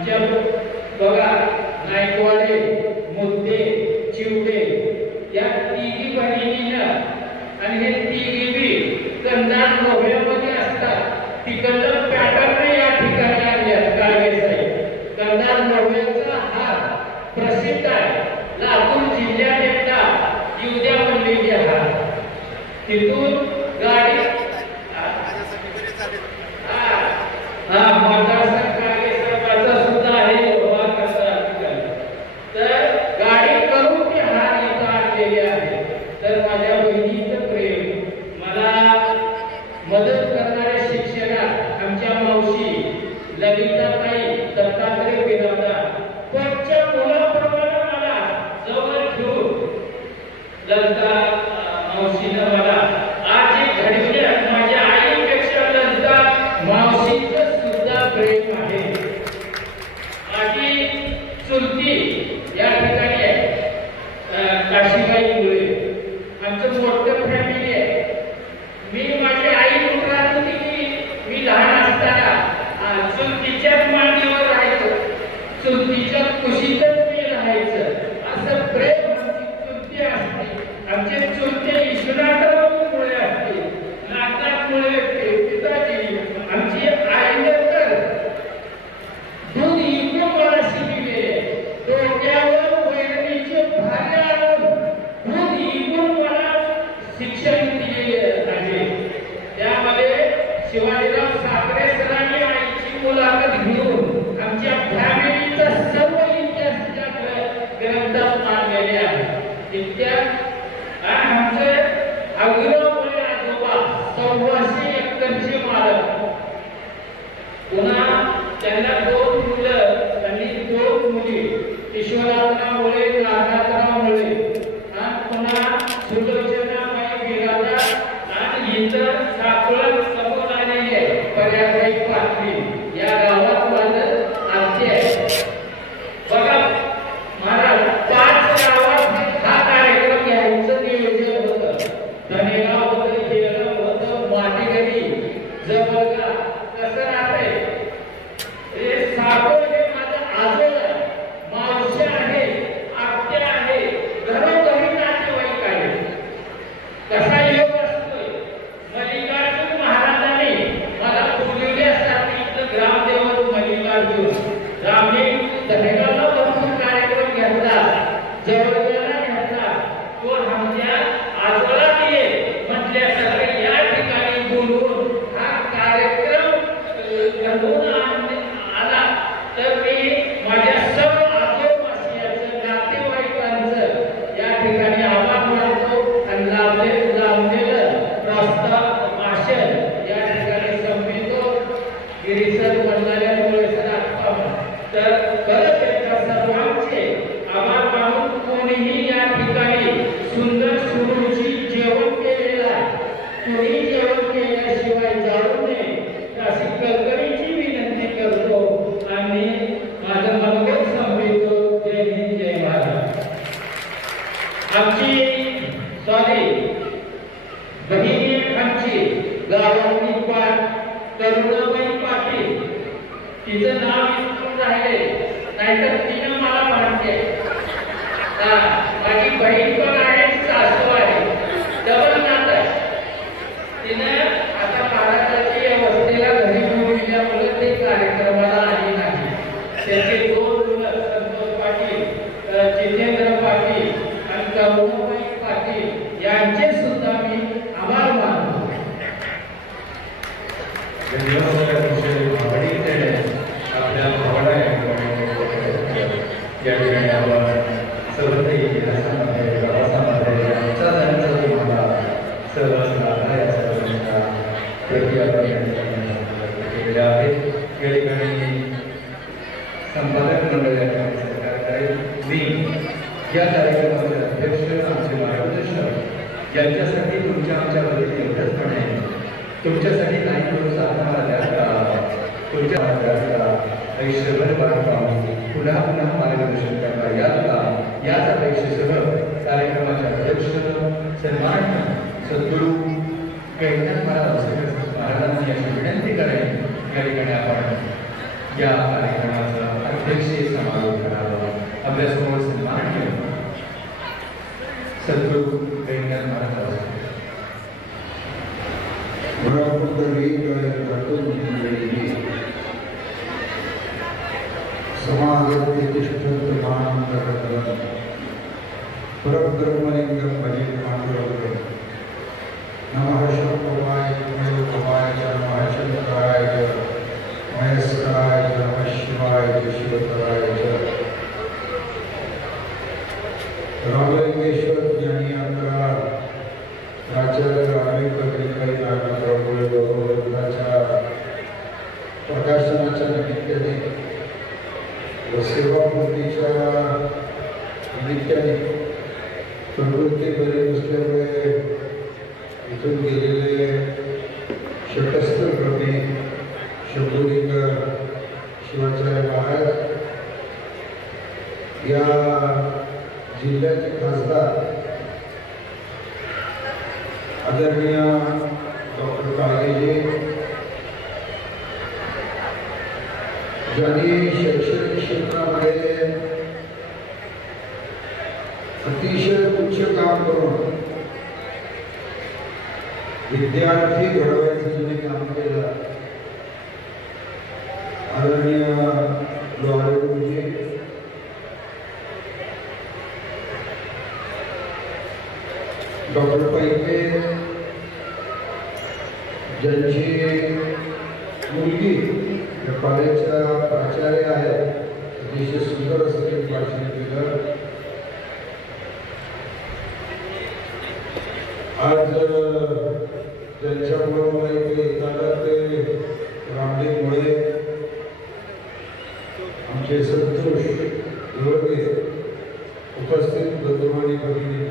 आमच्या बघा नायकवाडे, मुद्दे, चिवडे या तिघी बहिणींना आणि हे तिघी बी कंदार नोव्हेंबरमध्ये असतात. तिकडलं पॅटर्न या ठिकाणी आणल्यात काळगे साहेब. कंदार नोव्हेंबरचा हा प्रसिद्ध आहे. लातूर जिल्ह्यात एकदा युद्या बनलेली हा. तिथून गाडी मतदारसंघ काळगे साहेबांचा सुद्धा आहे उभा करता तर गाडी करून ते हार इथं आणलेले आहे. तर माझ्या बहिणीचं प्रेम मला मदत करणाऱ्या शिक्षका आमच्या मावशी ललिताताई दत्तात्रय बिराजदार त्यांच्या मुलाप्रमाणे मला जवळ ठेवून ललिता मावशीनं मला आज जे घडले माझ्या आईपेक्षा ललिता मावशीचं सुद्धा प्रेम आहे. माझी चुलती या ठिकाणी आहे काशीबाई मुळे. आमचं मोठं फॅमिली आहे. मी माझी आई कुठरात होती की मी लहान असताना चुलतीच्याच मांडीवर राहायचो, चुलतीच्या कुशीतच मी राहायचं. असं प्रेम आमची चुलती असते. आमचे चुलते विश्वनाथरावमुळे असते, नाथनाथमुळे पिताजी. आमची आई तर दूध इकडे मला शिकले, डोक्यावर वैरणीचे भारे आणून दूध इकडून मला शिक्षण दिलेले आहे. त्यामध्ये शिवाजीराव साखरे सरांनी आईची मुलाखत घेऊन आमच्या फॅमिलीचा सर्व इतिहास ग्रंथात मांडलेले आहे. इतिहास आमचे अग्रवय आजोबा 1400 एकरचे मालक. पुन्हा त्यांना 2 मुलं आणि 2 मुली, ईश्वरराव मुळे, नागनाथराव मुळे आणि पुन्हा सुलोचनाबाई बिराजदार आणि इतर साकोळा समोर आलेले पर्यायी पाटील या गावात माझं आत्या आहे. बघा महाराज 5 गावात हा कार्यक्रम घ्यायचं नियोजन होतं. धनेगाव होतं, हेरगाव होतं, माटेगडी, जवळगा. कसं राहतंय हे साकोळ हे माझं आजोबा, मावशी आहे, आत्या आहे, घरोघरी नातेवाईक आहे. कसा योग असतोय. मल्लिकार्जुन महाराजांनी मला बोलवल्यासाठी इथं ग्रामदेवत मल्लिकार्जुन रामने धनेगावला भरपूर कार्यक्रम घेतला, जवळजवळ घेतला. तो आमच्या आजोळात ये म्हटल्यासारखं या ठिकाणी बोलवून हा कार्यक्रम घडवून आला. तर मी माझ्या सर्व आजोबासियांचं, नातेवाईकांचं या ठिकाणी आभार मानतो आणि लाभलेलं प्रस्ताव भाषण या ठिकाणी संपवितो. गिरीसर मंडळामुळे तर खरंच त्यांच्या सर्वांचे आभार मानून कोणीही या ठिकाणी सुंदर सुरुची जेवण केलेलं आहे. कोणी जेवण केल्याशिवाय जाऊ नये अशी कळकळीची विनंती करतो आणि माझं मनोगत संपवितो. जय हिंद, जय महाराज. आमची बहिणी आमची गावातली करुणाबाई पाटील, तिचं नाव विसरून राहिले नाहीतर तिनं मला म्हणते. माझी बहीण पण आहे, सासू आहे, डबल नातं आहे. तिनं आता महाराजांच्या अवस्थेला घरी बोलविल्यामुळे ते कार्यक्रमाला आली नाही. त्याचे 2 मुलं संतोष पाटील, जितेंद्र पाटील आणि करुणाबाई पाटील यांचे सुद्धा मी आभार मानतो. आपल्या भावना या ठिकाणी आपण सर्व इतिहासामध्ये प्रवासामध्ये आमचा जाण्याचा जो मला सहवास लाभला या सर्वांच्या प्रति आपण या ठिकाणी केलेल्या आहेत. या ठिकाणी संपादक मंडळ या ठिकाणी सहकार करेल. मी या कार्यक्रमाचे अध्यक्ष, आमचे मार्गदर्शक यांच्यासाठी तुमच्या आमच्या वतीने एवढंच म्हणेन, तुमच्यासाठी काही प्रोत्साहन द्या का, तुमच्या आयुष्यभर बाळगावून पुन्हा पुन्हा मार्गदर्शन करता यात का, याच अपेक्षेसह कार्यक्रमाचे अध्यक्ष सन्माननीय सद्गुरू कैलास महाराजांनी अशी विनंती करेन. या ठिकाणी आपण या कार्यक्रमाचा परब्रह्मलिंगं भजे पाण्डुरङ्गं नमः शम्भवाय भवाय नमः शंकराय महेश्वराय नमः शिवाय शिवतराय रामलिंगेश्वर ज्ञानी अंतरा प्राचार्य रामेश्वर नागप्रभूच्या प्रकाशनाच्या निमित्ताने व सेवापूर्तीच्या निमित्ताने प्रवृत्ती बरी नसल्यामुळे इथून गेलेले षटस्थ प्रमे शंभुलिंग शिवाचार्य महाराज या जिल्ह्याचे खासदार आदरणीय डॉक्टर काळगेजी ज्यांनी शैक्षणिक क्षेत्रामध्ये अतिशय उच्च काम करून विद्यार्थी घडवायचं ज्यांनी काम केलं आदरणीय लोहारे गुरुजी डॉक्टर पैके ज्यांची मुलगी कॉलेजच्या प्राचार्य आहे अतिशय सुंदर असं त्यांनी भाषण केलं आज ज्यांच्यामुळे मला इथे येताना ते रामदेव मुळे आमचे संतोष वर्गे उपस्थित बंधुमानी भगिनी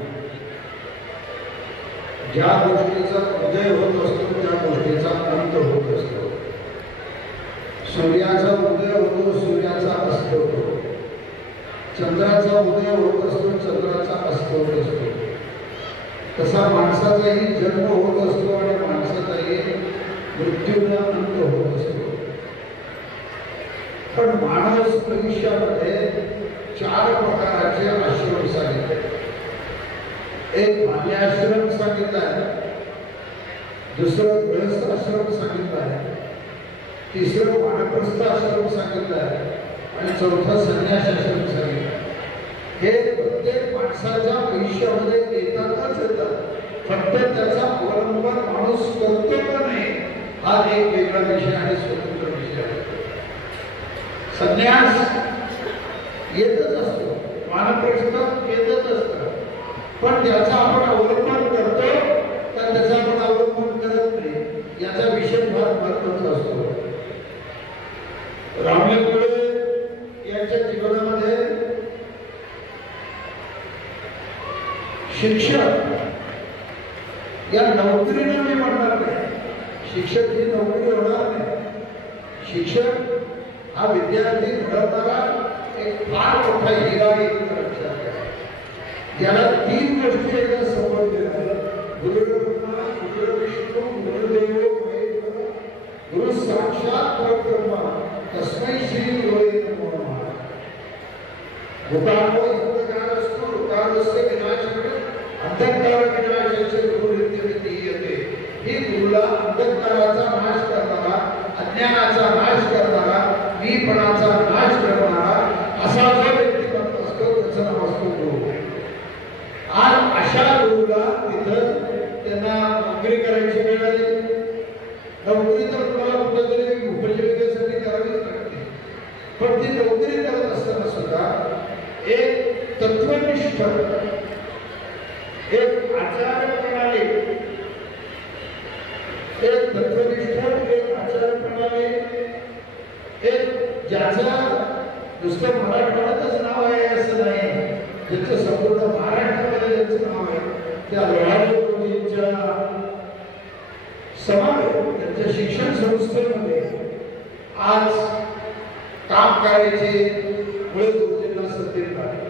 ज्या गोष्टीचा उदय होत असतो त्या गोष्टीचा अंत होत असतो सूर्याचा उदय होतो सूर्याचा अस्त होतो चंद्राचा उदय होत असतो चंद्राचा अस्त होत असतो तसा माणसाचाही जन्म होत असतो आणि माणसाचाही मृत्यूला अंत होत असतो पण माणूस भविष्यामध्ये 4 प्रकारचे आश्रम सांगितले एक बाल्याश्रम सांगितला आहे दुसरं गृहस्थ आश्रम सांगितलं आहे तिसरं वानप्रस्थ आश्रम सांगितलं आहे आणि चौथा संन्यास आश्रम सांगितलं हे प्रत्येक माणसाच्या आयुष्यामध्ये येतातच येतात फक्त त्याचा अवलंबन माणूस करतो का नाही हा एक वेगळा विषय आहे स्वतंत्र विषय आहे संन्यास येतच असतो वानप्रस्थ येतच असतं पण त्याचा आपण अवलंबन करतो तर त्याचा आपण अवलंबन करत नाही याचा विषय फार महत्वाचा असतो रामलिंग यांच्या जीवनामध्ये शिक्षक या नोकरीने मी म्हणणार नाही शिक्षक ही नोकरी होणार नाही शिक्षक हा विद्यार्थी घडवणारा एक फार मोठा हिरा लक्षात घ्या याला 3 गोष्टी एकदा समोर दिल्या गुरुब्रह्मा गुरुविष्णू गुरुदेव महेश्वर गुरु साक्षात परब्रह्म तस्मै श्री गुरवे नमः भूतानो युक्तकारस्तु ऋकारस्य विनाशः अंधकार विनाशाचे गुरुरित्यमिति येते ही गुरुला अंधकाराचा नाश करणारा अज्ञानाचा नाश करणारा मीपणाचा नाश करणारा असा जो व्यक्तिमत्व असतो त्याचं नाव असतो गुरु आज अशा गुरुला तिथं त्यांना नोकरी करायची वेळ आली नोकरी तर तुम्हाला कुठेतरी उपजीविकेसाठी करावीच लागते पण ती नोकरी करत असताना सुद्धा एक तत्वनिष्ठ एक आचार प्रणाली एक तत्वनिष्ठ एक आचार प्रणाली एक ज्याचं नुसतं मराठवाड्यातच नाव आहे असं नाही ज्याचं संपूर्ण महाराष्ट्रामध्ये ज्याचं नाव आहे त्या लोहारे गुरुजींच्या समावेश त्यांच्या शिक्षण संस्थेमध्ये आज काम करायचे मुळे गुरुजींना संधी मिळाली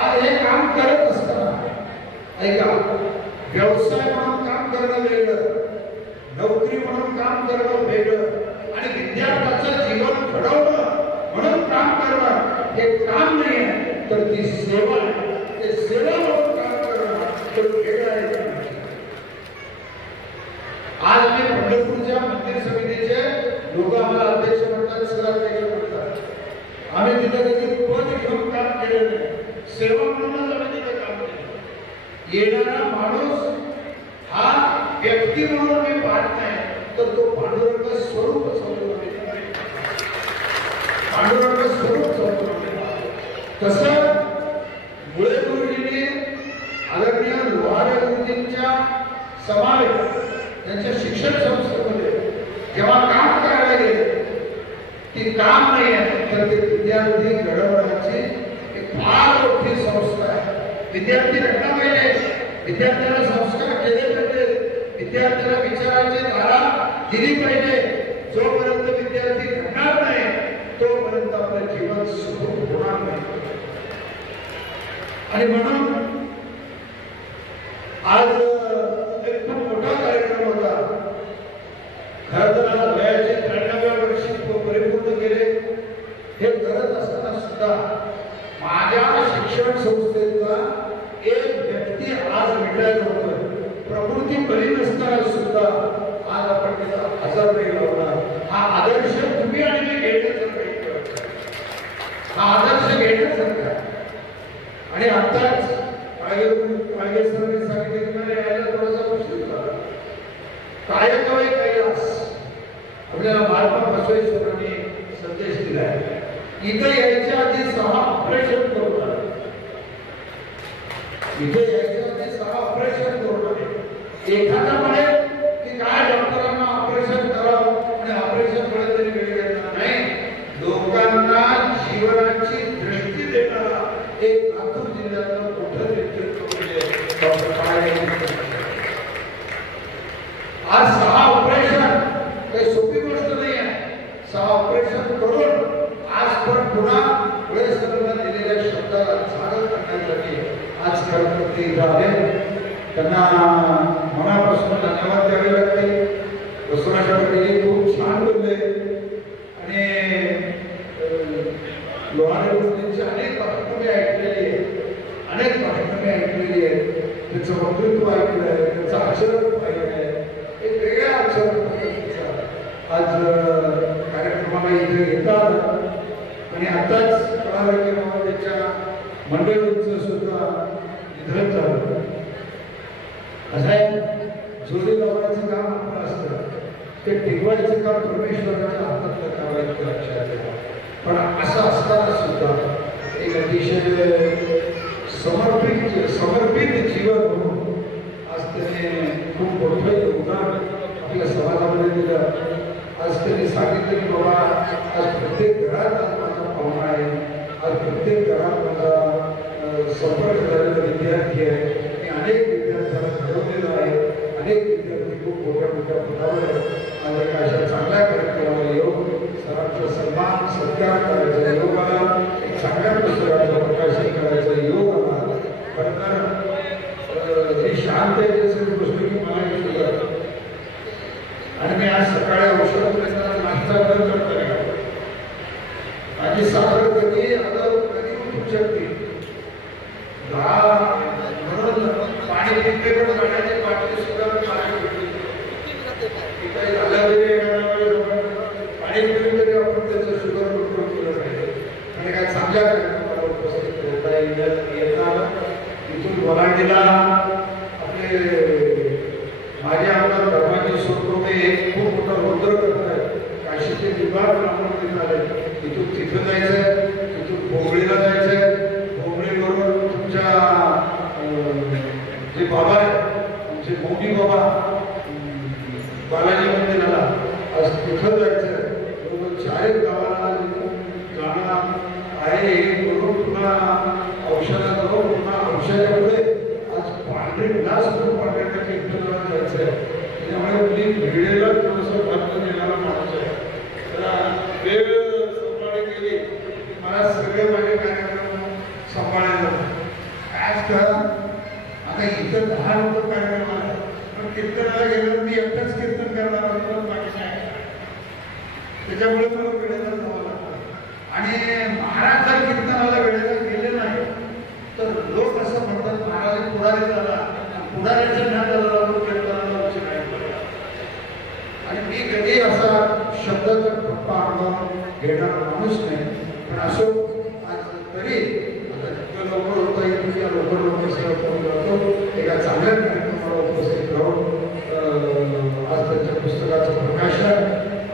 आज हे काम करत असताना ऐका व्यवसाय म्हणून काम करणं वेगळं नोकरी म्हणून काम करणं वेगळं आणि विद्यार्थ्याचं जीवन घडवणं म्हणून काम करणं हे काम नाही आहे तर ती सेवा आहे ते सेवा म्हणून काम करणं तर वेगळं आहे आज मी पंढरपूरच्या मंदिर समितीचे लोक आम्हाला अध्यक्ष म्हणतात सर अध्यक्ष म्हणतात आम्ही तिथे कधी पद घेऊन काम केलेलं नाही, सेवा म्हणूनच आम्ही तिथे काम केलं. येणारा माणूस हा व्यक्ती म्हणून मी पाहत नाही, तर तो पांडुरंग स्वरूप समजून पांडुरंग स्वरूप समजून तसं मुळे गुरुजींनी आदरणीय लोहारे गुरुजींच्या समावेश त्यांच्या शिक्षण संस्थेमध्ये जेव्हा काम करायला गेले, ती काम नाही आहे तर ते विद्यार्थी घडवण्याची एक फार मोठी संस्था आहे. विद्यार्थी घडला पाहिजे, विद्यार्थ्यांना संस्कार केले पाहिजे, विद्यार्थ्यांना विचाराची धारा दिली पाहिजे. जोपर्यंत विद्यार्थी घडणार नाही तोपर्यंत आपलं जीवन सुखरूप होणार नाही. आणि म्हणून आज एक खूप मोठा कार्यक्रम होता. खरं तर आज वयाचे 93 वर्षी परिपूर्ण केले. हे करत असताना सुद्धा माझ्या शिक्षण संस्थेतला एक व्यक्ती आज रिटायर होतोय. प्रकृती बरी नसताना सुद्धा आज आपण त्याचा हजर नाही लावला. हा आदर्श तुम्ही आणि मी घेण्यासारखा, हा आदर्श घेण्यासारखा. आणि आताच मागे सरांनी सांगितलं यायला थोडासा उशीर झाला. कायकवे कैलास आपल्याला महात्मा बसवेश्वरांनी संदेश दिलाय. इथे यायच्या आधी 6 ऑपरेशन करून आले. इथे यायच्या आधी 6 ऑपरेशन करून आले. एखादा म्हणेल की काय डॉक्टरांना ऑपरेशन करावं आणि ऑपरेशन कडे तरी वेळ घेणार नाही. लोकांना जीवनाची दृष्टी देणारा एक लातूर जिल्ह्यातलं मोठं नेतृत्व म्हणजे डॉक्टर काळे. आज 6 ऑपरेशन काही सोपी गोष्ट नाही आहे. 6 ऑपरेशन करून आज पण पुन्हा वेळेसरला दिलेल्या शब्दाला जागर करण्यासाठी आज खरं इथं आले. त्यांना मनापासून धन्यवाद द्यावे लागते. वसुराजांकडे खूप छान बोलले आणि लोहारे गुरुजींची अनेक पाठिंबे ऐकलेली आहे, अनेक पाठिंबे ऐकलेली आहे. त्याचं वक्तृत्व ऐकलं आहे, त्याचं आचरण पाहिलं आहे, एक वेगळ्या आचरण पद्धतीचा आज कार्यक्रमाला इथे येतात. आणि आताच कळालं की बाबा त्याच्या मंडळींचं सुद्धा निधन झालं. असं आहे, जोडी लावण्याचं काम आपलं असतं, ते टिकवायचं काम परमेश्वराच्या हातातलं काम आहे ते लक्षात घ्या. पण असं असताना सुद्धा एक अतिशय समर्पित जीवन म्हणून आज त्याने खूप मोठं योगदान आपल्या समाजामध्ये दिलं. आज त्यांनी सांगितलं की बाबा आज प्रत्येक घरात आज माझा पाहुणा आहे, आज प्रत्येक घरात माझा संपर्क झालेला विद्यार्थी आहे. मी अनेक विद्यार्थ्यांना घडवलेलं आहे, अनेक विद्यार्थी खूप मोठ्या मोठ्या पदावर आहेत. माझ्या अशा चांगल्या कार्यक्रमाला येऊन सरांचा सन्मान सत्कार करायचा योग आला, एक चांगल्या पुस्तकाचं प्रकाशन करायचा योग आला. खरं तर ही शांत आहे सगळी गोष्ट की मला येतो. आणि मी आज सकाळी औषधापर्यंत नाश्ता न करता माझी साखर कधी आता कधी उठू शकते. म्हणून पाणी पिते पण पाण्याची बाटली सुद्धा काही झालं पाणी पिऊन तरी आपण त्याचं शुगर कंट्रोल केलं पाहिजे. आणि काय चांगल्या कार्यक्रमाला उपस्थित होता येतात. इथून वलांडीला आपले माझे आमदार धर्माजी सोनटोके एक खूप मोठा रुद्र करत आहेत. काशीचे विभाग ब्राह्मण आले. इथून तिथं जायचंय, तिथून भोगळीला जायचंय, भोगळीवरून तुमच्या जे बाबा आहे आमचे मोदी बाबा बालाजी मंदिराला आज तिथं जायचंय. बरोबर 4 गावाला जाणं आहे. करून पुन्हा औषधा करून पुन्हा औषधामध्ये आज पांढरे ग्लास करून पांढऱ्या कीर्तनाला जायचंय. त्याच्यामुळे मी भिडेला थोडंसं भक्त देणारा माणूस आहे. तर वेळ सांभाळी गेली मला सगळे माझे कार्यक्रम सांभाळायला आज का आता इथं 10 लोक कार्यक्रम आला पण कीर्तनाला गेलं मी एकटाच कीर्तन करणार होतो बाकी नाही. त्याच्यामुळे मला वेळेला जावं लागतं. आणि महाराज जर कीर्तनाला वेळेला गेले नाही तर लोक असं म्हणतात महाराज पुढारी झाला, पुढाऱ्याच्या ज्ञानाला कीर्तनाला उशीर नाही पडला. आणि मी कधी असा शब्दाचा पप्पा अनुभव घेणारा माणूस नाही. पण असो तरी आता लवकर होता येईल या लवकर सगळं फोन करतो एका चांगल्या कार्यक्रमाला उपस्थित राहून आज त्यांच्या पुस्तकाचं प्रकाशन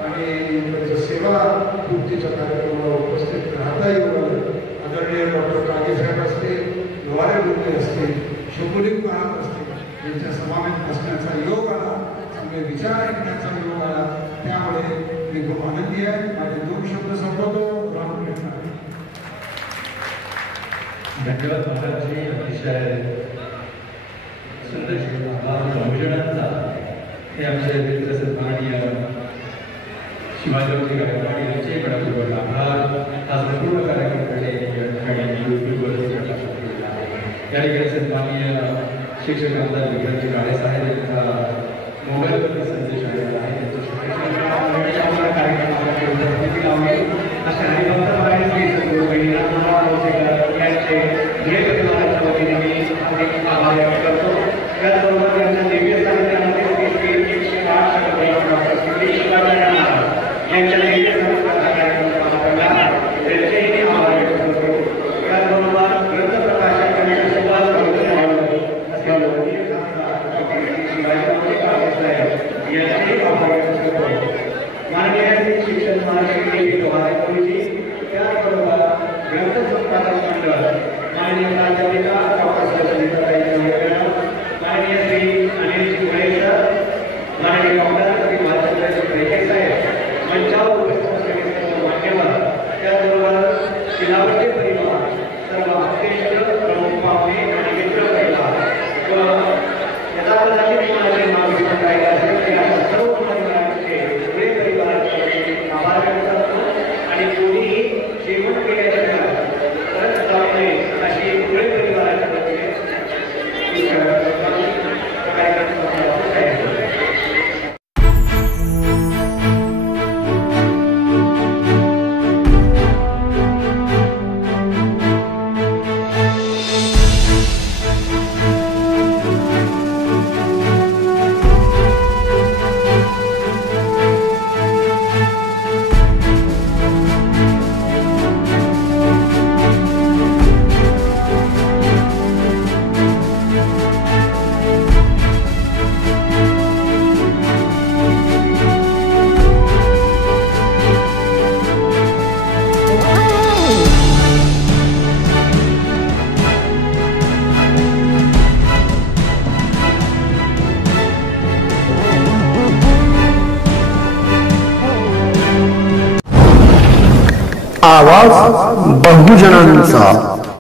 आणि त्यांच्या सेवा पूर्तीच्या कार्यक्रमाला उपस्थित राहता येऊन आदरणीय डॉक्टर कागेसाहेब असतील नवारे गुरुजी असतील शकुलिक महाराज असतील यांच्या समावेश असण्याचा योग आला चांगले विचार ऐकण्याचा योग आला त्यामुळे मी खूप आनंदी आहे माझे 2 शब्द संपवतो रामकृष्ण धन्यवाद महाराजजी अतिशय सुंदर संयोजनांचा हे आमचे मित्र सन्माननीय शिवाजी गायकवाड यांचे मनापूर्वक आभार हा संपूर्ण कार्यक्रम घडले या ठिकाणी यूट्यूबवर केलेला आहे या ठिकाणी सन्माननीय शिक्षक आमदार विक्रांतजी काळे साहेब यांचा मोबाईलवरती संदेश आलेला आहे त्यांच्या कार्यक्रमासाठी लावली अशा हरिभक्त महाराजांचे सद्गुरू यांचे गृहपरिवाराच्या वतीने मी आभार व्यक्त करतो त्याचबरोबर त्यांच्या दिव्य साहित्यामध्ये 108 यांच्या दिव्य कार्यक्रम त्यांचेही आभार व्यक्त करतो त्याचबरोबर ग्रंथ प्रकाशन करण्याचे सुभाष यांचेही आभार व्यक्त करतो माननीय शिक्षण महाराष्ट्र महाराष्ट्राची त्याचबरोबर ग्रंथ संपादक मंडळ माननीय प्राध्यापिका डॉक्टर माननीय श्री अनिल गुळेकर माननीय डॉक्टर भालचंद्र पैके साहेब मंचावर उपस्थित मान्यवर त्याचबरोबर शिलावटी परिवार सर्व अध्यक्ष प्रमुख पाहुणे आणि मित्र परिवार व यथाकदाचित माझे नाव घेऊन राहिले असेल त्या सर्व परिवारांचे पुढे परिवाराच्या वतीने आभार व्यक्त करतो आणि कोणीही श्रीमंत केल्याशिवाय परत जाऊ नये अशी पुढे परिवाराच्या वतीने आवाज बहुजनांचा